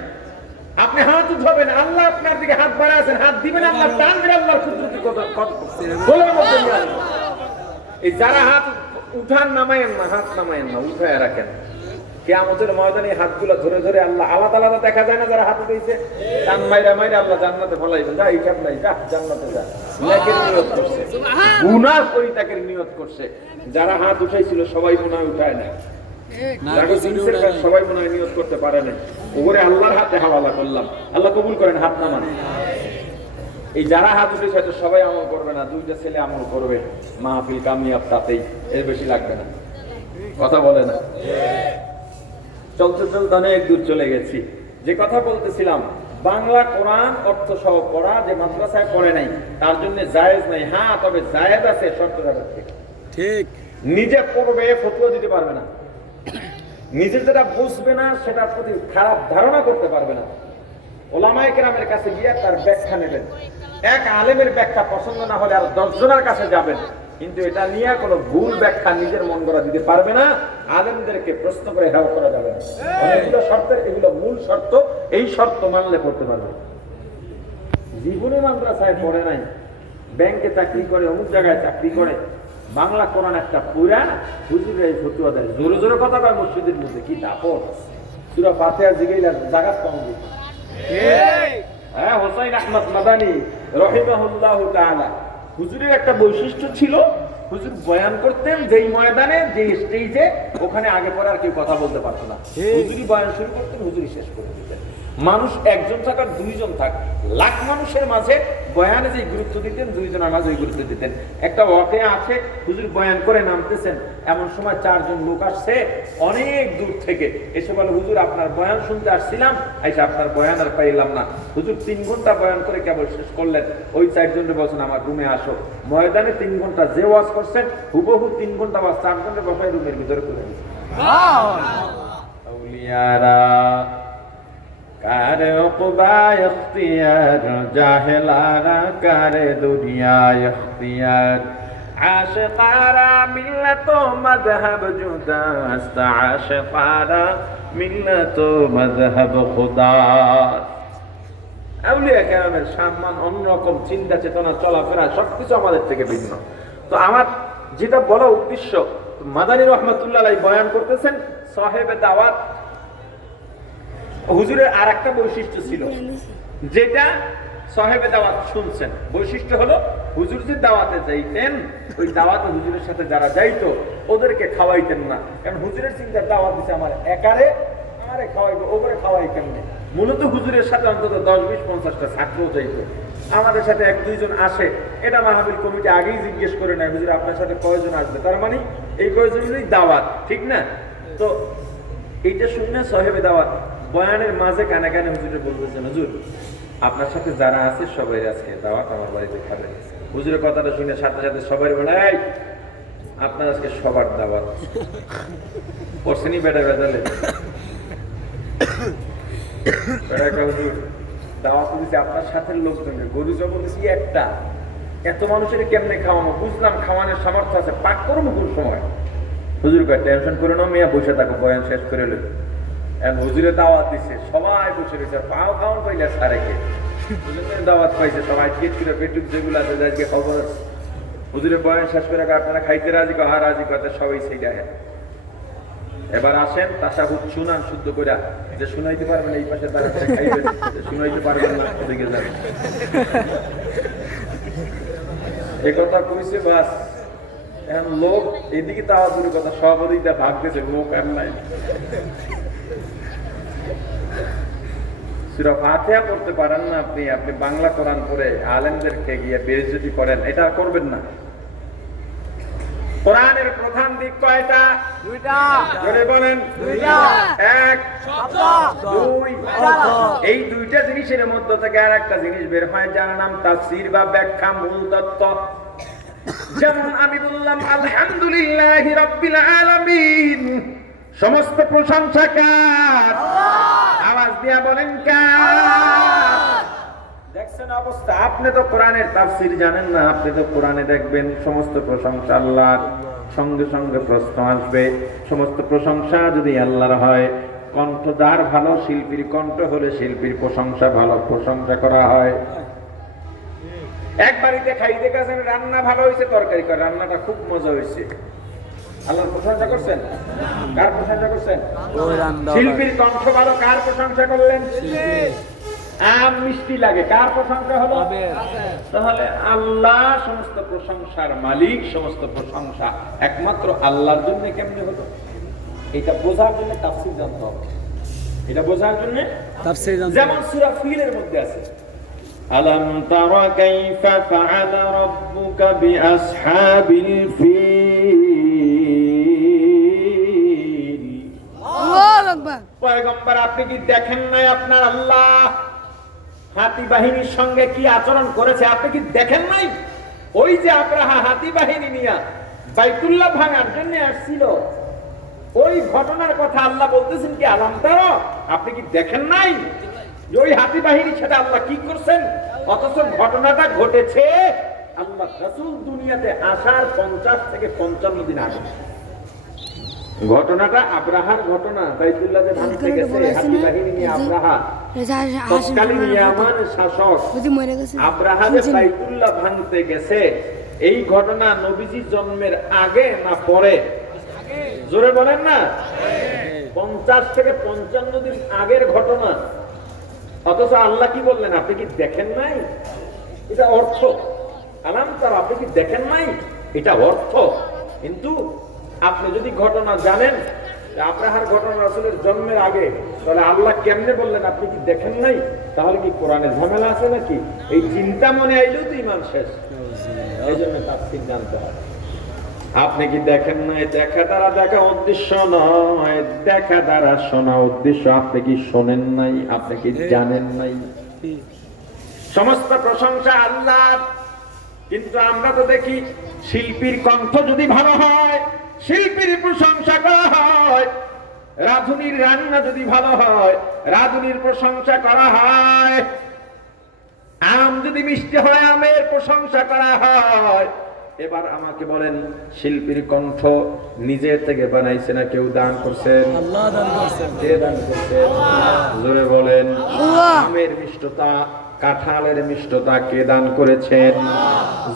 আপনি হাত উঠাবেন, আল্লাহ আপনার দিকে হাত বাড়া আছেন, হাত দিবেন, আল্লাহ টান দিয়ে আল্লাহর কুদরতি বলার মধ্যে নিয়ে আসবেন। এই যারা হাত উঠান, নামায়েন না, হাত নামায়েন না, উঠায় রাখেন। কিয়ামতের ময়দানে হাতগুলো ধরে ধরে আল্লাহ আলাদা আলাদা দেখা যায় না, যারা হাত উঠেছে, টান মাইরা মাইরা আল্লাহ জান্নাতে ফলাইবেন। যা, হিসাব নাই, যা জান্নাতে যা। নেকের নিয়ত করছে, গুনাহ পরিত্যাগের নিয়ত করছে। যারা হাত উঠাইছিল সবাই গুনাহ উঠায় না, সবাই মনে হয় নিয়ত করতে পারে না। ওপরে আল্লাহর হাতে হাওয়ালা করলাম, আল্লাহ কবুল করেন, হাত নামান। এই যারা হাত উঠেছে হয়তো সবাই আমল করবে না, দুইটা ছেলে আমল করবে, মাহফিল কামিয়াব, তাতেই, এর বেশি লাগবে না। কথা বলে না। চলতে চলতে অনেক দূর চলে গেছি। যে কথা বলতেছিলাম, বাংলা কোরআন অর্থ সহ পড়া যে মাদ্রাসায় পড়ে নাই তার জন্য জায়েজ নাই। হ্যাঁ, তবে জায়েজ আছে শর্ত সাপেক্ষে। ঠিক। নিজে পড়বে, ফতোয়া দিতে পারবে না, নিজে যেটা বুঝবে না সেটার প্রতি খারাপ ধারণা করতে পারবে না। ওলামায়ে কেরামের কাছে গিয়ে তার ব্যাখ্যা নেবেন। এক আলেমের ব্যাখ্যা পছন্দ না হলে আর 10 জনের কাছে যাবেন, কিন্তু এটা নিয়ে কোনো ভুল ব্যাখ্যা নিজের মন গড়া দিতে পারবে না। আলেমদেরকে প্রশ্ন করে হেও করা যাবে না। অনেকগুলো শর্তের এগুলো মূল শর্ত, এই শর্ত মানলে পড়তে পারবে। জীবনে মাদ্রাসায় পড়ে নাই, ব্যাংকে চাকরি করে, অমুক জায়গায় চাকরি করে, বাংলা কোরআন একটা পুরা হুজুরের এই ফতোয়া দেয়, জোরে জোরে কথা কয় মসজিদের মধ্যে, কি দাপট। সূরা ফাতিহা জিগাইলা জাগাত পাওয়া ঠিক। হ্যাঁ, হোসাইন আহমদ মাদানী রাহিমাহুল্লাহু তাআলা, হুজুরের একটা বৈশিষ্ট্য ছিল, হুজুর বয়ান করতেন যেই ময়দানে, যে স্টেজে, ওখানে আগে পরে আর কেউ কথা বলতে পারতো না। হুজুরই বয়ান শুরু করতেন, হুজুরই শেষ করে দিতেন। মানুষ একজন থাক আর 2 জন থাক, লাখ মানুষের মাঝে বয়ানে যে গুরুত্ব দিতেন, 2 জনের মাঝে ওই গুরুত্ব দিতেন। একটা ওয়াকিয়া আছে, হুজুর বয়ান করে নামতেছেন, এমন সময় 4 জন লোক আসছে অনেক দূর থেকে, এসে বলে, হুজুর আপনার বয়ান শুনতে আসছিলাম, আইসা আপনার বয়ান আর পাইলাম না। হুজুর 3 ঘন্টা বয়ান করে কেবল শেষ করলেন। ওই 4 জনের বলছেন আমার রুমে আসো। ময়দানে 3 ঘন্টা যে ওয়াজ করছেন, হুবহু 3 ঘন্টা ওয়াজ 4 জনের বসায় রুমের ভিতরে করে দিয়েছেন। আউলিয়ারা কারে উকবা ইখতিয়ার, জাহেলারা কারে দুনিয়া ইখতিয়ার, আশিকারা মিল্লাত মাযহাব জুদাস্ত, আশিকারা মিল্লাত মাযহাব খুদা। আউলিয়া কেরামের সম্মান অন্যরকম, চিন্তা চেতনা চলাফেরা সবকিছু আমাদের থেকে ভিন্ন। তো আমার যেটা বলা উদ্দেশ্য, মাদানী রহমাতুল্লাহ আলাইহি বয়ান করতেছেন সাহেবে দাওয়াত। হুজুরের আর একটা বৈশিষ্ট্য ছিল, যেটা সাহেবে দাওয়াত শুনছেন। বৈশিষ্ট্য হলো, হুজুর যে দাওয়াতে যাইতেন, ওই দাওয়াতে হুজুরের সাথে যারা যাইতো ওদেরকে খাওয়াইতেন না। কারণ হুজুরের চিন্তা, দাওয়াত দিছে আমার একারে, আমারে খাওয়াইবো, ওপরে খাওয়াই কেমনে। মূলত হুজুরের সাথে অন্তত 10, 20, 50টা ছাত্রও যাইতো। আমাদের সাথে 1-2 জন আসে, এটা মাহফিল কমিটি আগেই জিজ্ঞেস করে নেয়, হুজুর আপনার সাথে কয়জন আসবে, তার মানে এই কয়জনেরই দাওয়াত, ঠিক না? তো এইটা শুনে সাহেবে দাওয়াত বয়ানের মাঝে কানে কানে হুজুরে বলতেছেন, হুজুর আপনার সাথে যারা আছে সবাই আজকে দাওয়াত আমার বাড়িতে খাবে। হুজুরের কথাটা শুনে সাথে সাথে সবাই বলে, এই আপনার আজকে সবার দাওয়াত। পড়ছেনি বেটা বেজালে, হুজুর দাওয়াত দিচ্ছে আপনার সাথে লোকজনকে, গরু জবর দিচ্ছি একটা, এত মানুষের কেমনে খাওয়ানো, বুঝলাম খাওয়ানোর সামর্থ্য আছে, পাক করবো কোন সময়। হুজুর কয় টেনশন করে না মেয়ে, বসে থাকো, বয়ান শেষ করে লই। হুজুরে দাওয়াত দিচ্ছে, সবাই বসে রয়েছে, পাও খাওয়ান পাইলে সারেকে দাওয়াত পাইছে, সবাই কেট করে পেটুক যেগুলো আছে যাকে খবর। হুজুরে বয়ান শেষ করে আপনারা খাইতে রাজি, হা রাজি কথা, সবাই সেইটা। এবার আসেন তাশাহুদ শুনান শুদ্ধ করে, যে শুনাইতে পারবেন এই পাশে তারা খাইবেন, শুনাইতে পারবেন না ওদিকে যাবেন। এই কথা কইছে বাস, এখন লোক এদিকে তাওয়াজুর কথা, সব ওদিকে ভাগতেছে, লোক আর নাই। সূরা ফাতিহা পড়তে পারেন না আপনি, আপনি বাংলা কোরআন পড়ে আলেমদেরকে গিয়ে বেইজ্জতি করেন, এটা করবেন না। কোরআনের প্রধান দিক কয়টা? 2টা। জোরে বলেন। 2টা। 1 শব্দ, 2 অর্থ। এই 2টা জিনিসের মধ্যে থেকে আর একটা জিনিস বের হয়, যার নাম তাফসীর বা ব্যাখ্যা, মূল তত্ত্ব। যেমন আমি বললাম আলহামদুলিল্লাহি রাব্বিল আলামিন, সমস্ত প্রশংসা কার? আওয়াজ দিয়া বলেন কার? দেখছেন অবস্থা, আপনি তো কোরআনের তাফসীর জানেন না, আপনি তো কোরআনে দেখবেন সমস্ত প্রশংসা আল্লাহর, সঙ্গে সঙ্গে প্রশ্ন আসবে, সমস্ত প্রশংসা যদি আল্লাহর হয়, কণ্ঠদার ভালো, শিল্পীর কণ্ঠ হলে শিল্পীর প্রশংসা ভালো, প্রশংসা করা হয়। এক বাড়িতে খাইতে গেছেন, রান্না ভালো হয়েছে, তরকারি করে রান্নাটা খুব মজা হয়েছে, আল্লাহর প্রশংসা করছেন? কার প্রশংসা করছেন? শিল্পীর কণ্ঠ ভালো, কার প্রশংসা করলেন? আম মিষ্টি লাগে, কার প্রশংসা হলো? তাহলে আল্লাহ সমস্ত প্রশংসার মালিক, সমস্ত প্রশংসা একমাত্র আল্লাহর জন্য কেমনে হলো? এটা বোঝার জন্য তাফসীর জানতে হবে। এটা বোঝার জন্য তাফসীর জানতে হবে। যেমন সূরা ফিলের মধ্যে আছে, আলাম তারা কাইফা ফাআলা রাব্বুকা বিআসহাবিল ফিল। আল্লাহু আকবার। পয়গম্বর আপনি কি দেখেন নাই আপনার আল্লাহ হাতি বাহিনীর সঙ্গে কি আচরণ করেছে আপনি কি দেখেন নাই? ওই যে আব্রাহা হাতি বাহিনী নিয়ে বাইতুল্লাহ ভাঙার জন্য আসছিল, ওই ঘটনার কথা আল্লাহ বলতেছেন কি আলাম তারা, আপনি কি দেখেন নাই যে ওই হাতি বাহিনীর সাথে আল্লাহ কি করছেন? অথচ ঘটনাটা ঘটেছে আল্লাহ রাসূল দুনিয়াতে আসার 50 থেকে 55 দিন আগে। ঘটনাটা আব্রাহার ঘটনা, বাইতুল্লাহকে ভাঙতে গেছে হাতি বাহিনী নিয়ে আব্রাহা, তৎকালীন ইয়ামান শাসক আব্রাহা যে বাইতুল্লাহ ভাঙতে গেছে, এই ঘটনা নবীজি জন্মের আগে না পরে? জোরে বলেন না। 50 থেকে 55 দিন আগের ঘটনা, অথচ আল্লাহ কি বললেন আপনি কি দেখেন নাই? এটা অর্থ আলাম তার, আপনি কি দেখেন নাই? এটা অর্থ। কিন্তু আপনি যদি ঘটনা জানেন আব্রাহার ঘটনা রাসূলের জন্মের আগে, তাহলে আল্লাহ কেমনে বললেন আপনি কি দেখেন নাই? তাহলে কি কোরআনে ঝামেলা আছে নাকি? এই চিন্তা মনে আইলেও তো ঈমান শেষ। এই জন্য তাফসীর জানতে হবে। আপনি কি দেখেন নাই? দেখা দ্বারা দেখা উদ্দেশ্য নয়, দেখা দ্বারা শোনা উদ্দেশ্য। আপনি কি শোনেন নাই? আপনি কি জানেন নাই? সমস্ত প্রশংসা আল্লাহ, কিন্তু আমরা তো দেখি শিল্পীর কণ্ঠ যদি ভালো হয় শিল্পীর প্রশংসা করা হয়, রাঁধুনির রান্না যদি ভালো হয় রাঁধুনির প্রশংসা করা হয়, আম যদি মিষ্টি হয় আমের প্রশংসা করা হয়। এবার আমাকে বলেন, শিল্পীর কণ্ঠ নিজের থেকে বানাইছে না কেউ দান করছেন? আল্লাহ দান করছেন। কে দান করছেন? জোরে বলেন। আমের মিষ্টতা, কাঁঠালের মিষ্টতা কে দান করেছেন?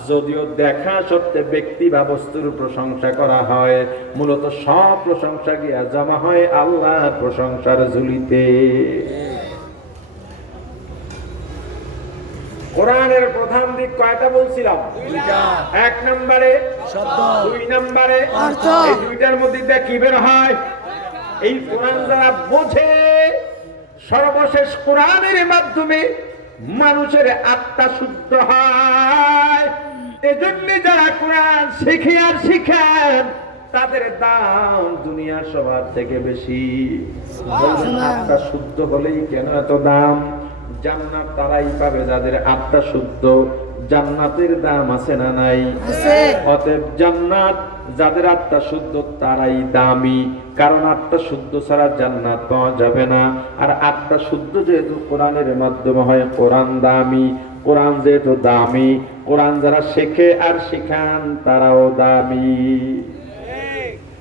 যদিও দেখা সত্ত্বে ব্যক্তি বা বস্তুর প্রশংসা করা হয়, মূলত সব প্রশংসা গিয়া জমা হয় আল্লাহর প্রশংসার ঝুলিতে। কোরআনের প্রধান দিক কয়টা বলছিলাম? এক নম্বরে শব্দ, 2 নম্বরে অর্থ। এই দুইটার মধ্যে দিয়ে কি বের হয়? এই কোরআন যারা বোঝে, সর্বশেষ কোরআনের মাধ্যমে মানুষের আত্মা শুদ্ধ হয়। এজন্য যারা কোরআন শিখে আর শিখান তাদের দাম দুনিয়ার সবার থেকে বেশি। আত্মা শুদ্ধ হলেই কেন এত দাম? জান্নাত তারাই পাবে যাদের আত্মা শুদ্ধ। জান্নাতের দাম আছে না নাই? অতএব জান্নাত যাদের আত্মা শুদ্ধ তারাই দামি, কারণ আত্মা শুদ্ধ ছাড়া জান্নাত পাওয়া যাবে না। আর আত্মা শুদ্ধ যেহেতু কোরআনের মাধ্যমে হয়, কোরআন দামি। কোরআন যেহেতু দামি, কোরআন যারা শেখে আর শিখান তারাও দামি।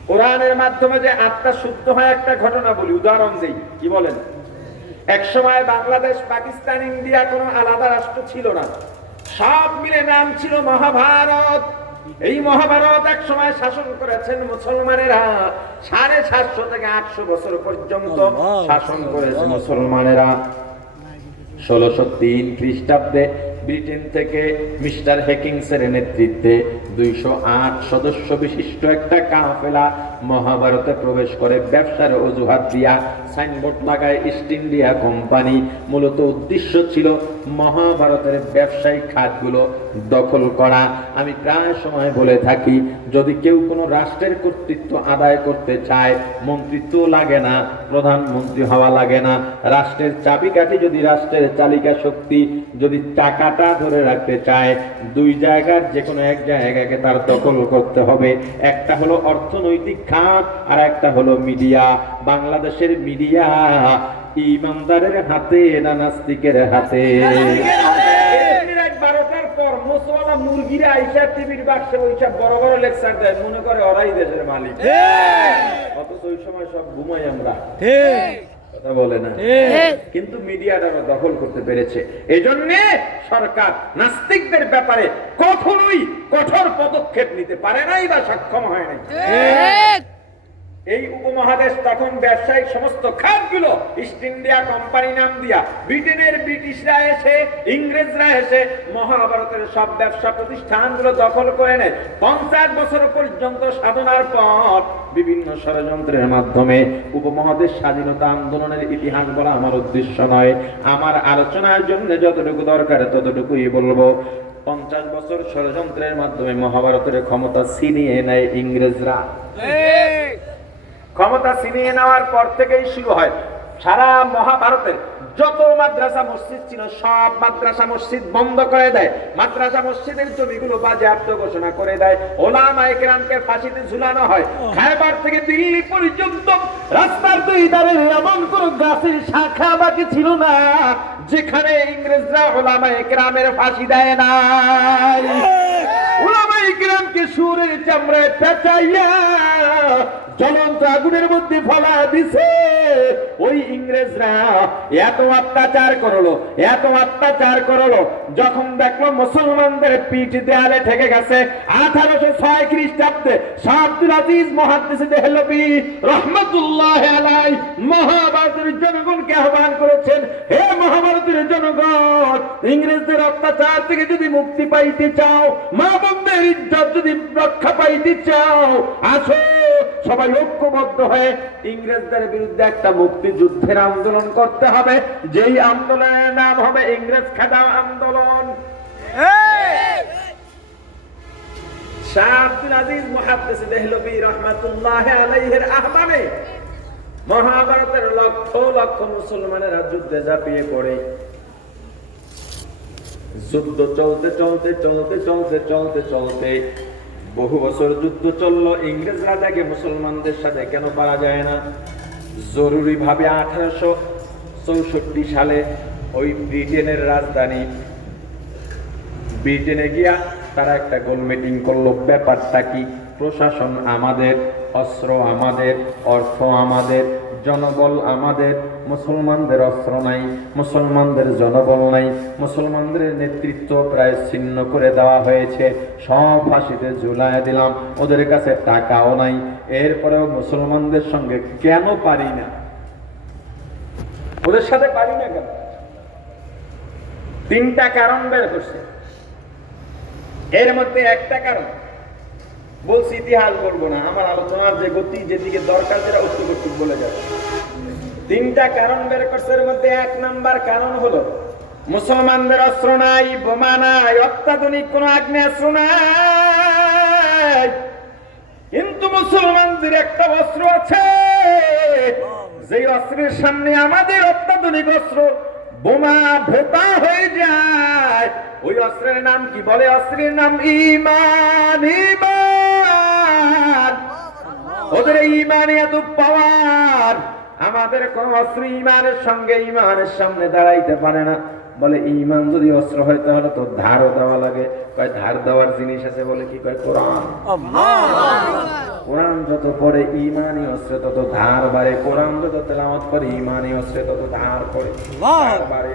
কোরআনের মাধ্যমে যে আত্মা শুদ্ধ হয়, একটা ঘটনা বলি, উদাহরণ দেই, কি বলেন? এক সময় বাংলাদেশ, পাকিস্তান, ইন্ডিয়া কোনো আলাদা রাষ্ট্র ছিল না, সব মিলে নাম ছিল মহাভারত। এই মহাভারত এক সময় শাসন করেছেন মুসলমানেরা। 750 থেকে 800 বছর পর্যন্ত শাসন করেছে মুসলমানেরা। 1603 খ্রিস্টাব্দে ব্রিটেন থেকে মিস্টার হেকিংসের নেতৃত্বে 208 সদস্য বিশিষ্ট একটা কাফেলা মহাভারতে প্রবেশ করে। ব্যবসার অজুহাত দিয়া সাইনবোর্ড লাগায় ইস্ট ইন্ডিয়া কোম্পানি। মূলত উদ্দেশ্য ছিল মহাভারতের ব্যবসায়িক খাতগুলো দখল করা। আমি প্রায় সময় বলে থাকি, যদি কেউ কোনো রাষ্ট্রের কর্তৃত্ব আদায় করতে চায়, মন্ত্রিত্ব লাগে না, প্রধানমন্ত্রী হওয়া লাগে না। রাষ্ট্রের চাবিকাঠি যদি রাষ্ট্রের চালিকা শক্তি যদি টাকাটা ধরে রাখতে চায়, 2 জায়গার যে কোনো এক জায়গাকে তার দখল করতে হবে। একটা হলো অর্থনৈতিক খাত আর একটা হলো মিডিয়া। বাংলাদেশের মিডিয়া ইমানদারের হাতে না নাস্তিকের হাতে? 12টার পর মোসওয়ালা মুরগিরা আইসা টিভির বাক্সে ওইসব বড় বড় লেকচার দেয়, মনে করে ওরাই দেশের মালিক। অথচ ওই সময় সব ঘুমাই আমরা। কথা বলে না? কিন্তু মিডিয়াটা দখল করতে পেরেছে। এজন্য সরকার নাস্তিকদের ব্যাপারে কখনোই কঠোর পদক্ষেপ নিতে পারে নাই বা সক্ষম হয় নাই। এই উপমহাদেশ তখন ব্যবসায়িক সমস্ত খাতগুলো ইস্ট ইন্ডিয়া কোম্পানি নাম দিয়া ব্রিটেনের ব্রিটিশরা এসে, ইংরেজরা এসে মহাভারতের সব ব্যবসা প্রতিষ্ঠানগুলো দখল করে নেয়। 50 বছর পর্যন্ত সাধনার পর বিভিন্ন ষড়যন্ত্রের মাধ্যমে উপমহাদেশ স্বাধীনতা আন্দোলনের ইতিহাস বলা আমার উদ্দেশ্য নয়। আমার আলোচনার জন্য যতটুকু দরকার ততটুকুই বলবো। 50 বছর ষড়যন্ত্রের মাধ্যমে মহাভারতের ক্ষমতা ছিনিয়ে নেয় ইংরেজরা। ক্ষমতা ছিনিয়ে নেওয়ার পর থেকেই শুরু হয় সারা মহাভারতের যত মাদ্রাসা মসজিদ ছিল সব মাদ্রাসা মসজিদ বন্ধ করে দেয়, মাদ্রাসা মসজিদের জমিগুলো বাজেয়াপ্ত ঘোষণা করে দেয়, ওলামায়ে কেরামকে ফাঁসিতে ঝুলানো হয়। খায়বার থেকে দিল্লি পর্যন্ত রাস্তার দুই ধারে এমন কোন গাছের শাখা বাকি ছিল না যেখানে ইংরেজরা ওলামায়ে কেরামের ফাঁসি দেয় না। ওলামায়ে কেরামকে সুরের চামড়ায় পেঁচাইয়া জ্বলন্ত আগুনের মধ্যে ফেলা দিছে। ওই ইংরেজরা এত অত্যাচার করলো, এত অত্যাচার করলো, যখন দেখলো মুসলমানদের পিঠ দেয়ালে ঠেকে গেছে, 1806 খ্রিস্টাব্দে শাহ আব্দুল আজিজ মুহাদ্দিস দেহলভী রহমাতুল্লাহ আলাইহি মহাভারতের জনগণকে আহ্বান করেছেন, হে মহাভারতের জনগণ, ইংরেজদের অত্যাচার থেকে যদি মুক্তি পাইতে চাও, মা বোনদের ইজ্জত যদি রক্ষা পাইতে চাও, আসো সবাই ঐক্যবদ্ধ হয়ে ইংরেজদের বিরুদ্ধে একটা মুক্তিযুদ্ধের আন্দোলন করতে হবে, যেই আন্দোলনের নাম হবে ইংরেজ খেদাও আন্দোলন। শাহ আব্দুল আজিজ মুহাদ্দিস দেহলভী রাহমাতুল্লাহ আলাইহির আহ্বানে মহাভারতের লক্ষ লক্ষ মুসলমানেরা যুদ্ধে ঝাঁপিয়ে পড়ে। যুদ্ধ চলতে চলতে চলতে চলতে চলতে চলতে বহু বছর যুদ্ধ চললো। ইংরেজরা দেখে মুসলমানদের সাথে কেন পারা যায় না, জরুরি ভাবে 1864 সালে ওই ব্রিটেনের রাজধানী ব্রিটেনে গিয়া তারা একটা গোল মিটিং করলো। ব্যাপারটা কি? প্রশাসন আমাদের, অস্ত্র আমাদের, অর্থ আমাদের, জনবল আমাদের, মুসলমানদের অস্ত্র নাই, মুসলমানদের জনবল নাই, মুসলমানদের নেতৃত্ব প্রায় ছিন্ন করে দেওয়া হয়েছে, সব ফাঁসিতে ঝুলায় দিলাম, ওদের কাছে টাকাও নাই, এরপরেও মুসলমানদের সঙ্গে কেন পারি না, ওদের সাথে পারি না কেন? 3টা কারণ বের করছে। এর মধ্যে একটা কারণ বলছি, ইতিহাস বলবো না, আমার আলোচনার যে গতি যেদিকে দরকার সেটা অত্যধিক বলে যাবে। 3টা কারণ বের করছে। এর মধ্যে 1 নাম্বার কারণ হলো মুসলমানদের অস্ত্র নাই, বোমা নাই, অত্যাধুনিক কোন আগ্নেয়াস্ত্র নাই, কিন্তু মুসলমানদের একটা অস্ত্র আছে, যেই অস্ত্রের সামনে আমাদের অত্যাধুনিক অস্ত্র বোমা ভোতা হয়ে যায়। ওই অস্ত্রের নাম কি? বলে অস্ত্রের নাম ঈমান। ঈমান, ওদের ঈমানে এত পাওয়ার, আমাদের কোন অস্ত্র ঈমানের সঙ্গে ঈমানের সামনে দাঁড়াইতে পারে না। বলে ঈমান যদি অস্ত্র হয় তাহলে তো ধারও দেওয়া লাগে। কয় ধার দেওয়ার জিনিস আছে বলে কি? কয় কোরআন। কোরআন যত পড়ে ঈমানি অস্ত্রে তত ধার বাড়ে, কোরআন যত তেলাওয়াত করে ঈমানি অস্ত্রে তত ধার পড়ে, ধার বাড়ে।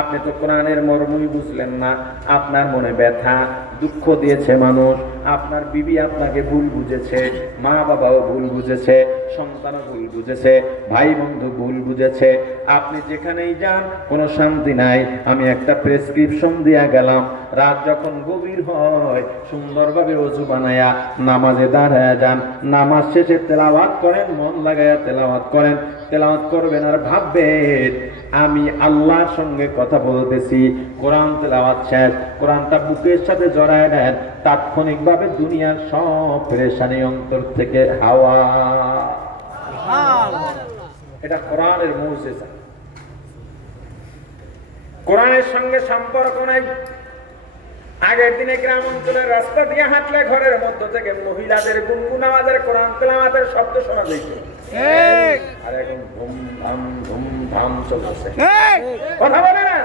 আপনি তো কোরআনের মর্মই বুঝলেন না, আপনার মনে ব্যথা, দুঃখ দিয়েছে মানুষ, আপনার বিবি আপনাকে ভুল বুঝেছে, মা বাবাও ভুল বুঝেছে, সন্তানও ভুল বুঝেছে, ভাই বন্ধু ভুল বুঝেছে, আপনি যেখানেই যান কোনো শান্তি নাই। আমি একটা প্রেসক্রিপশন দিয়া গেলাম, রাত যখন গভীর হয় সুন্দরভাবে ওযু বানায়া নামাজে দাঁড়ায়া যান, নামাজ শেষে তেলাওয়াত করেন, মন লাগায়া তেলাওয়াত করেন, তেলাওয়াত করবেন আর ভাববেন আমি আল্লাহর সঙ্গে কথা বলতেছি। কোরআন তেলাওয়াত শেষ, কোরআনটা বুকের সাথে জড়ায় নেন, তাৎক্ষণিকভাবে দুনিয়ার সব পেরেশানি অন্তর থেকে হাওয়া। এটা কোরআনের মুজিজা। কোরআনের সঙ্গে সম্পর্ক নাই। আগের দিনে গ্রাম অঞ্চলের রাস্তা দিয়ে হাঁটলে ঘরের মধ্য থেকে মহিলাদের গুনগুন আওয়াজের কোরআন তেলাওয়াতের শব্দ শোনা যেত, আর এখন ধুম ধাম চলতেছে, কথা বলে না?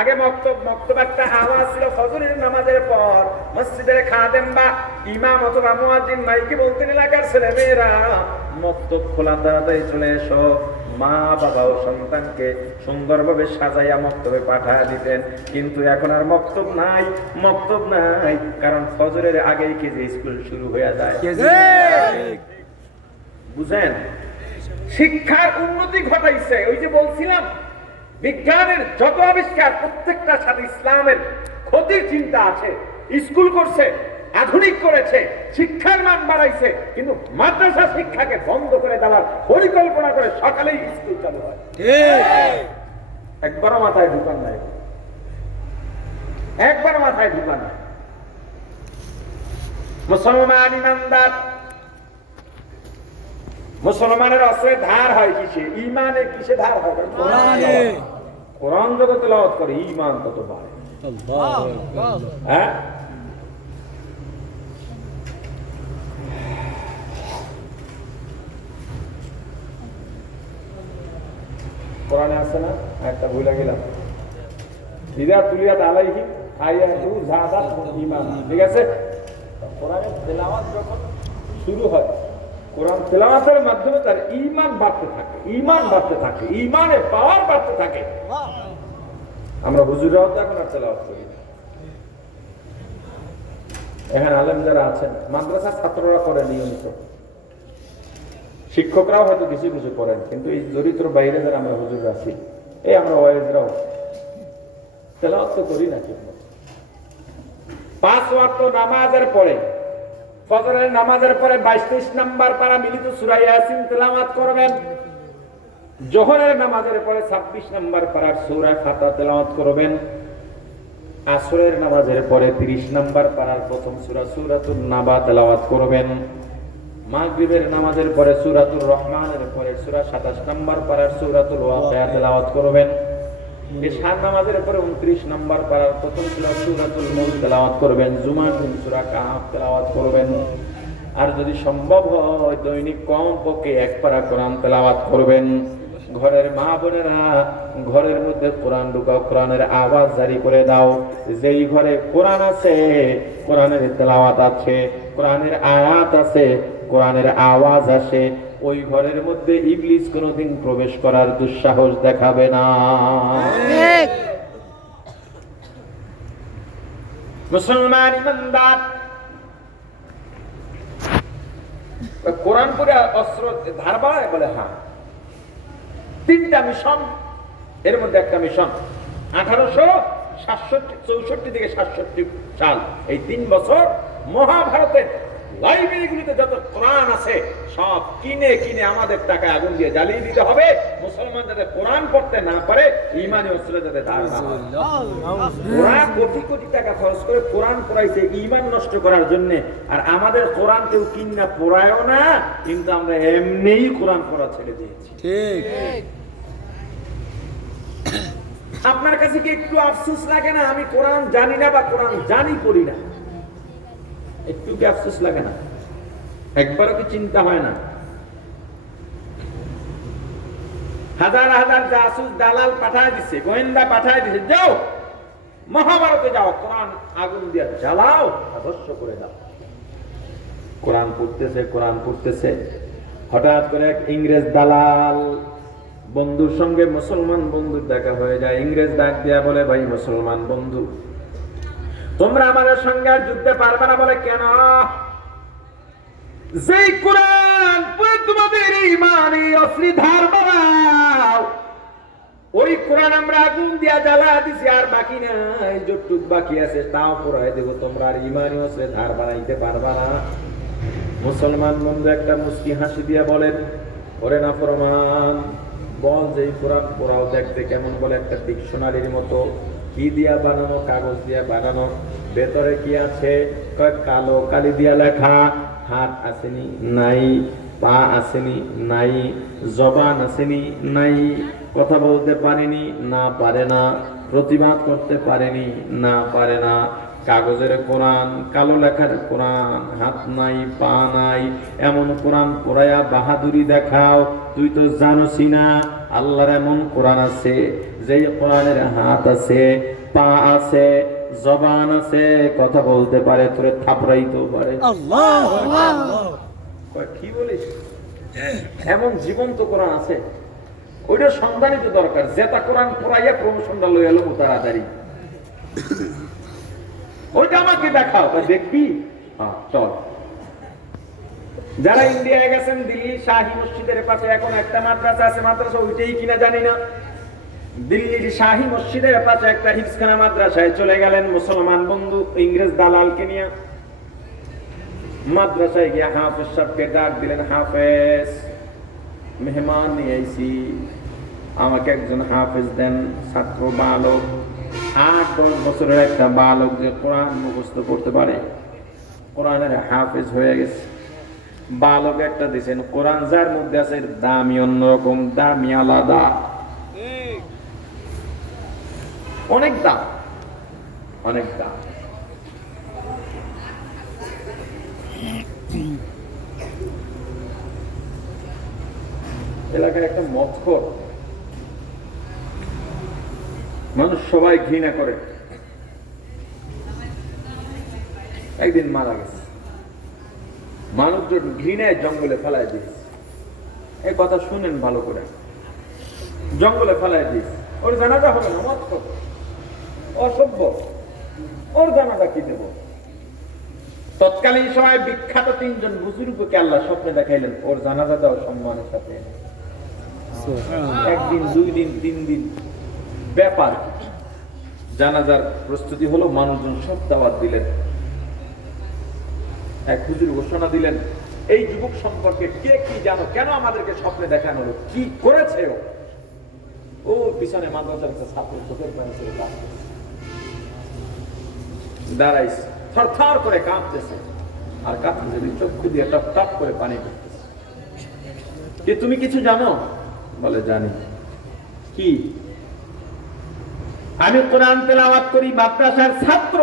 আগে মক্তব একটা আওয়াজ ছিল ফজরের নামাজের পর, মসজিদের খাদেম বা ইমাম অথবা মুয়াজ্জিন মাইকে বলতেন এলাকার ছেলেমেয়েরা মক্তব খোলা, তাড়াতাড়ি চলে এসো। মা বাবাও সন্তানকে সুন্দরভাবে সাজাইয়া মক্তবে পাঠায় দিতেন। কিন্তু এখন আর মক্তব নাই, মক্তব নাই, কারণ ফজরের আগেই কেজি স্কুল শুরু হয়ে যায়। বুঝেন? শিক্ষার উন্নতি ঘটাইছে। ওই যে বলছিলাম বিজ্ঞানের যত আবিষ্কার প্রত্যেকটার সাথে ইসলামের ক্ষতির চিন্তা আছে। স্কুল করছে, আধুনিক করেছে, শিক্ষার মান বাড়াইছে, কিন্তু মাদ্রাসা শিক্ষাকে বন্ধ করে দেওয়ার পরিকল্পনা করে সকালেই স্কুল চালু হয়। একবারও মাথায় ঢুকান নাই, একবার মাথায় ঢুকান নাই। মুসলমান ইমানদার মুসলমানের অস্ত্রের ধার হয় কিসে? ঈমানের কিসে ধার হয়? কোরআনে। কোরআন যত তেলাওয়াত করে ঈমান তত বাড়ে। আল্লাহ হ্যাঁ, কোরআনে আছে না একটা ভুলে গেলাম, ইদা তুলিয়াত আলাইহিম আয়াতু যাদাত ঈমান। ঠিক আছে, কোরআনের তেলাওয়াত যখন শুরু হয়, কোরআন তেলাওয়াতের মাধ্যমে তার ঈমান বাড়তে থাকে, ঈমান বাড়তে থাকে, ঈমানের পাওয়ার বাড়তে থাকে। আমরা হুজুরাও তো এখন আর তেলাওয়াত করি না। এখানে আলেম যারা আছেন, মাদ্রাসার ছাত্ররা করে নিয়মিত, শিক্ষকরাও হয়তো কিছু কিছু করেন, কিন্তু এই দরিদ্র বাইরে যারা আমরা হুজুর আছি, এই আমরা ওয়াইজরাও তেলাওয়াত তো করি না ঠিক মতো। 5 ওয়াক্ত নামাজের পরে, ফজরের নামাজের পরে 22-23 নাম্বার পারা মিলিত সূরা ইয়াসিন তেলাওয়াত করবেন। জোহরের নামাজের পরে 26 নাম্বার পারার সূরা ফাতিহা তেলাওয়াত করবেন। আসরের নামাজের পরে 30 নাম্বার পারার প্রথম সূরা সূরাতুন নাবা তেলাওয়াত করবেন। মাগরিবের নামাজের পরে সূরাতুর রহমানের পরে সূরা 27 নাম্বার পারার সূরাতুল ওয়াকিয়া তেলাওয়াত করবেন। এশার নামাজের পরে 29 নাম্বার পারার প্রথম সূরা সূরাতুল মুলক তেলাওয়াত করবেন। জুমার দিন সূরা কাহফ তেলাওয়াত করবেন। আর যদি সম্ভব হয় দৈনিক কমপক্ষে 1 পারা কোরআন তেলাওয়াত করবেন। ঘরের মা বোনেরা, ঘরের মধ্যে কোরআন ঢুকাও, কোরআনের আওয়াজ জারি করে দাও। যেই ঘরে কোরআন আছে, কোরআনের তেলাওয়াত আছে, কোরআনের আয়াত আছে, কোরআনের আওয়াজ আসে, ওই ঘরের মধ্যে ইবলিস কোনোদিন প্রবেশ করার দুঃসাহস দেখাবে না। মুসলমান ইমানদার কোরআন পড়ে অস্ত্র ধার বাড়ায় বলে? হ্যাঁ, 3টা মিশন, এর মধ্যে একটা মিশন 1864 থেকে 67 সাল, এই 3 বছর মহাভারতের লাইব্রেরিগুলিতে যত কোরআন আছে সব কিনে কিনে আমাদের টাকায় আগুন দিয়ে জ্বালিয়ে দিতে হবে। মুসলমান যাতে কোরআন পড়তে না পারে, ঈমানি অস্ত্র যাতে ধার না হয়। ওরা কোটি কোটি টাকা খরচ করে কোরআন পড়াইছে ঈমান নষ্ট করার জন্য, আর আমাদের কোরআন কেউ কিনা পড়ায়ও না, কিন্তু আমরা এমনিই কোরআন পড়া ছেড়ে দিয়েছি। ঠিক। আপনার কাছে কি একটু আফসোস লাগে না আমি কোরআন জানি না বা কোরআন জানি পড়ি না? একটু কি আফসোস লাগে না? একবারও কি চিন্তা হয় না? হাজার হাজার জাসুস দালাল পাঠায় দিছে, গোয়েন্দা পাঠায় দিছে, যাও মহাভারতে যাও, কোরআন আগুন দিয়ে জ্বালাও, আদর্শ করে দাও। কোরআন পড়তেছে, কোরআন পড়তেছে, হঠাৎ করে এক ইংরেজ দালাল বন্ধুর সঙ্গে মুসলমান বন্ধুর দেখা হয়ে যায়। ইংরেজ ডাক দেয়া বলে, ভাই মুসলমান বন্ধু, তোমরা আমাদের সঙ্গে আর যুদ্ধে পারবে না। বলে, কেন? যেই কোরআন পড়ে তোমাদের ঈমানে অশ্লীল ধার বাড়াও, ওই কোরআন আমরা আগুন দিয়া জ্বালা দিছি, আর বাকি নাই, যতটুক বাকি আছে তাও পড়াই দেব, তোমরা আর ঈমানে অশ্লীল ধার বাড়াইতে পারবা না। মুসলমান বন্ধু একটা মুস্কি হাসি দিয়া বলেন, ওরে না ফরমান, বল যে কোরআন পড়াও দেখতে কেমন? বলে, একটা ডিকশনারির মতো। কি দিয়া বানানো? কাগজ দিয়া বানানো। ভেতরে কি আছে? কালো কালি দিয়া লেখা। হাত আসেনি? নাই। পা আসেনি? নাই। জবান আসেনি? নাই। কথা বলতে পারেনি? না, পারে না। প্রতিবাদ করতে পারেনি? না, পারে না। কাগজের কোরআন, কালো লেখার কোরআন, হাত নাই, পা নাই, এমন কোরআন পড়ায়া বাহাদুরি দেখাও। তুই তো জানোসই না আল্লাহর এমন কোরআন আছে, যেই কোরআনের হাত আছে, পা আছে, জবান আছে, কথা বলতে পারে, তোরে থাপড়াইতেও পারে। আল্লাহ কি বলিস? এমন জীবন্ত কোরআন আছে, ওইটা সন্ধানই তো দরকার। যেটা কোরআন পড়াইয়া প্রমোশনটা লই এলো তাড়াতাড়ি, ওইটা আমাকে দেখাও। দেখবি? চল। যারা ইন্ডিয়ায় গেছেন, দিল্লি শাহী মসজিদের পাশে এখন একটা মাদ্রাসা আছে, মাদ্রাসা ওইটাই কিনা জানি না, দিল্লির শাহী মসজিদের পাশে একটা হিফজখানা মাদ্রাসায় চলে গেলেন মুসলমান বন্ধু ইংরেজ দালালকে নিয়ে। মাদ্রাসায় গিয়ে হাফেজ সাহেবকে ডাক দিলেন, হাফেজ, মেহমান নিয়ে আইছি, আমাকে একজন হাফেজ দেন। ছাত্র বালক, 8-10 বছরের একটা বালক যে কোরআন মুখস্থ করতে পারে, কোরআনের হাফেজ হয়ে গেছে। বালক একটা দিয়েছেন, কোরআন যার মধ্যে আছে দামি অন্যরকম, দামি আলাদা, অনেক দাম, অনেক দাম। এলাকায় একটা মদখোর, মানুষ সবাই ঘৃণা করে, একদিন মারা গেছে। মানুষজন ঘৃণায় জঙ্গলে ফেলায় দিয়েছে। এই কথা শুনেন ভালো করে, জঙ্গলে ফেলায় দিয়েছে। ওর জানাজা হবে না, মদখোর, অসভ্য, ওর জানাজা কি দেব? তৎকালীন সময় বিখ্যাত 3 জন বুজুর্গকে আল্লাহ স্বপ্নে দেখাইলেন, ওর জানাজা দাও সম্মানের সাথে। একদিন, 2 দিন, 3 দিন ব্যাপার, জানাজার প্রস্তুতি হলো, মানুষজন সব দাওয়াত দিলেন। এক হুজুর ঘোষণা দিলেন, এই যুবক সম্পর্কে কে কি জানো, কেন আমাদেরকে স্বপ্নে দেখানো হলো, কি করেছে ও? ও পিছনে মাদ্রাসার একটা ছাত্র চোখের পানি ছেড়ে দাঁড়াইছে, থরথর করে কাঁপতেছে, আর কাঁপতেছে, চক্ষু দিয়ে টপ টপ করে পানি পড়তেছে। কি তুমি কিছু জানো? বলে জানি। কি? আমি কোরআন তেলাওয়াত করি, মাদ্রাসার ছাত্র,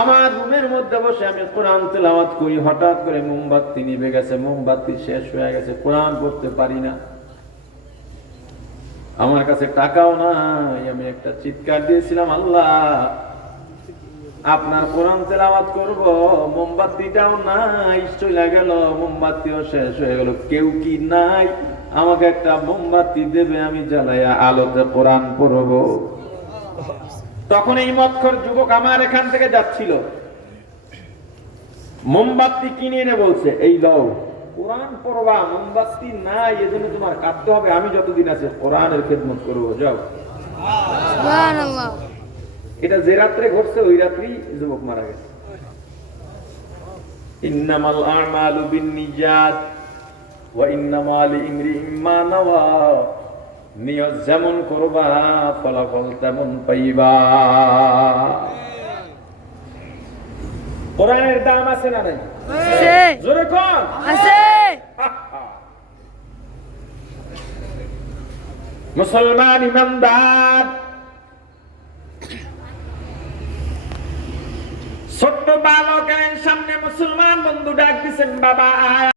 আমার রুমের মধ্যে বসে আমি কোরআন তেলাওয়াত করি, হঠাৎ করে মোমবাতি নিভে গেছে, মোমবাতি শেষ হয়ে গেছে, কোরআন পড়তে পারি না, আমার কাছে টাকাও নাই। আমি একটা চিৎকার দিয়েছিলাম, আল্লাহ আপনার কোরআন তেলাওয়াত করব, মোমবাতিটাও নাই, চলে গেল, মোমবাতিও শেষ হয়ে গেল, কেউ কি নাই আমাকে একটা মোমবাতি দেবে, আমি জ্বালাইয়া আলোতে কোরআন পড়ব। তখন এই মদখোর যুবক আমার এখান থেকে যাচ্ছিল, মোমবাতি কিনে এনে বলছে, এই লও, কোরআন পড়বা, মোমবাতি নাই, এজন্য তোমার কাঁদতে হবে, আমি যতদিন আছে কোরআনের খেদমত করবো, যাও। সুবহানাল্লাহ। এটা যে রাত্রে ঘটছে ওই রাত্রি যুবক মারা গেছে। ইন্নামাল আমালু বিন্নিয়াত ওয়া ইন্নামা লিইমরিইম মা নাওয়া, নিয়ত যেমন করবা ফলাফল তেমন পাইবা। কোরআনের দাম আছে না নাই? আছে। জোরে কোন? আছে। মুসলমান ইমানদার, ছোট্ট বালকের সামনে মুসলমান বন্ধু ডাক দিচ্ছেন, বাবা আয়।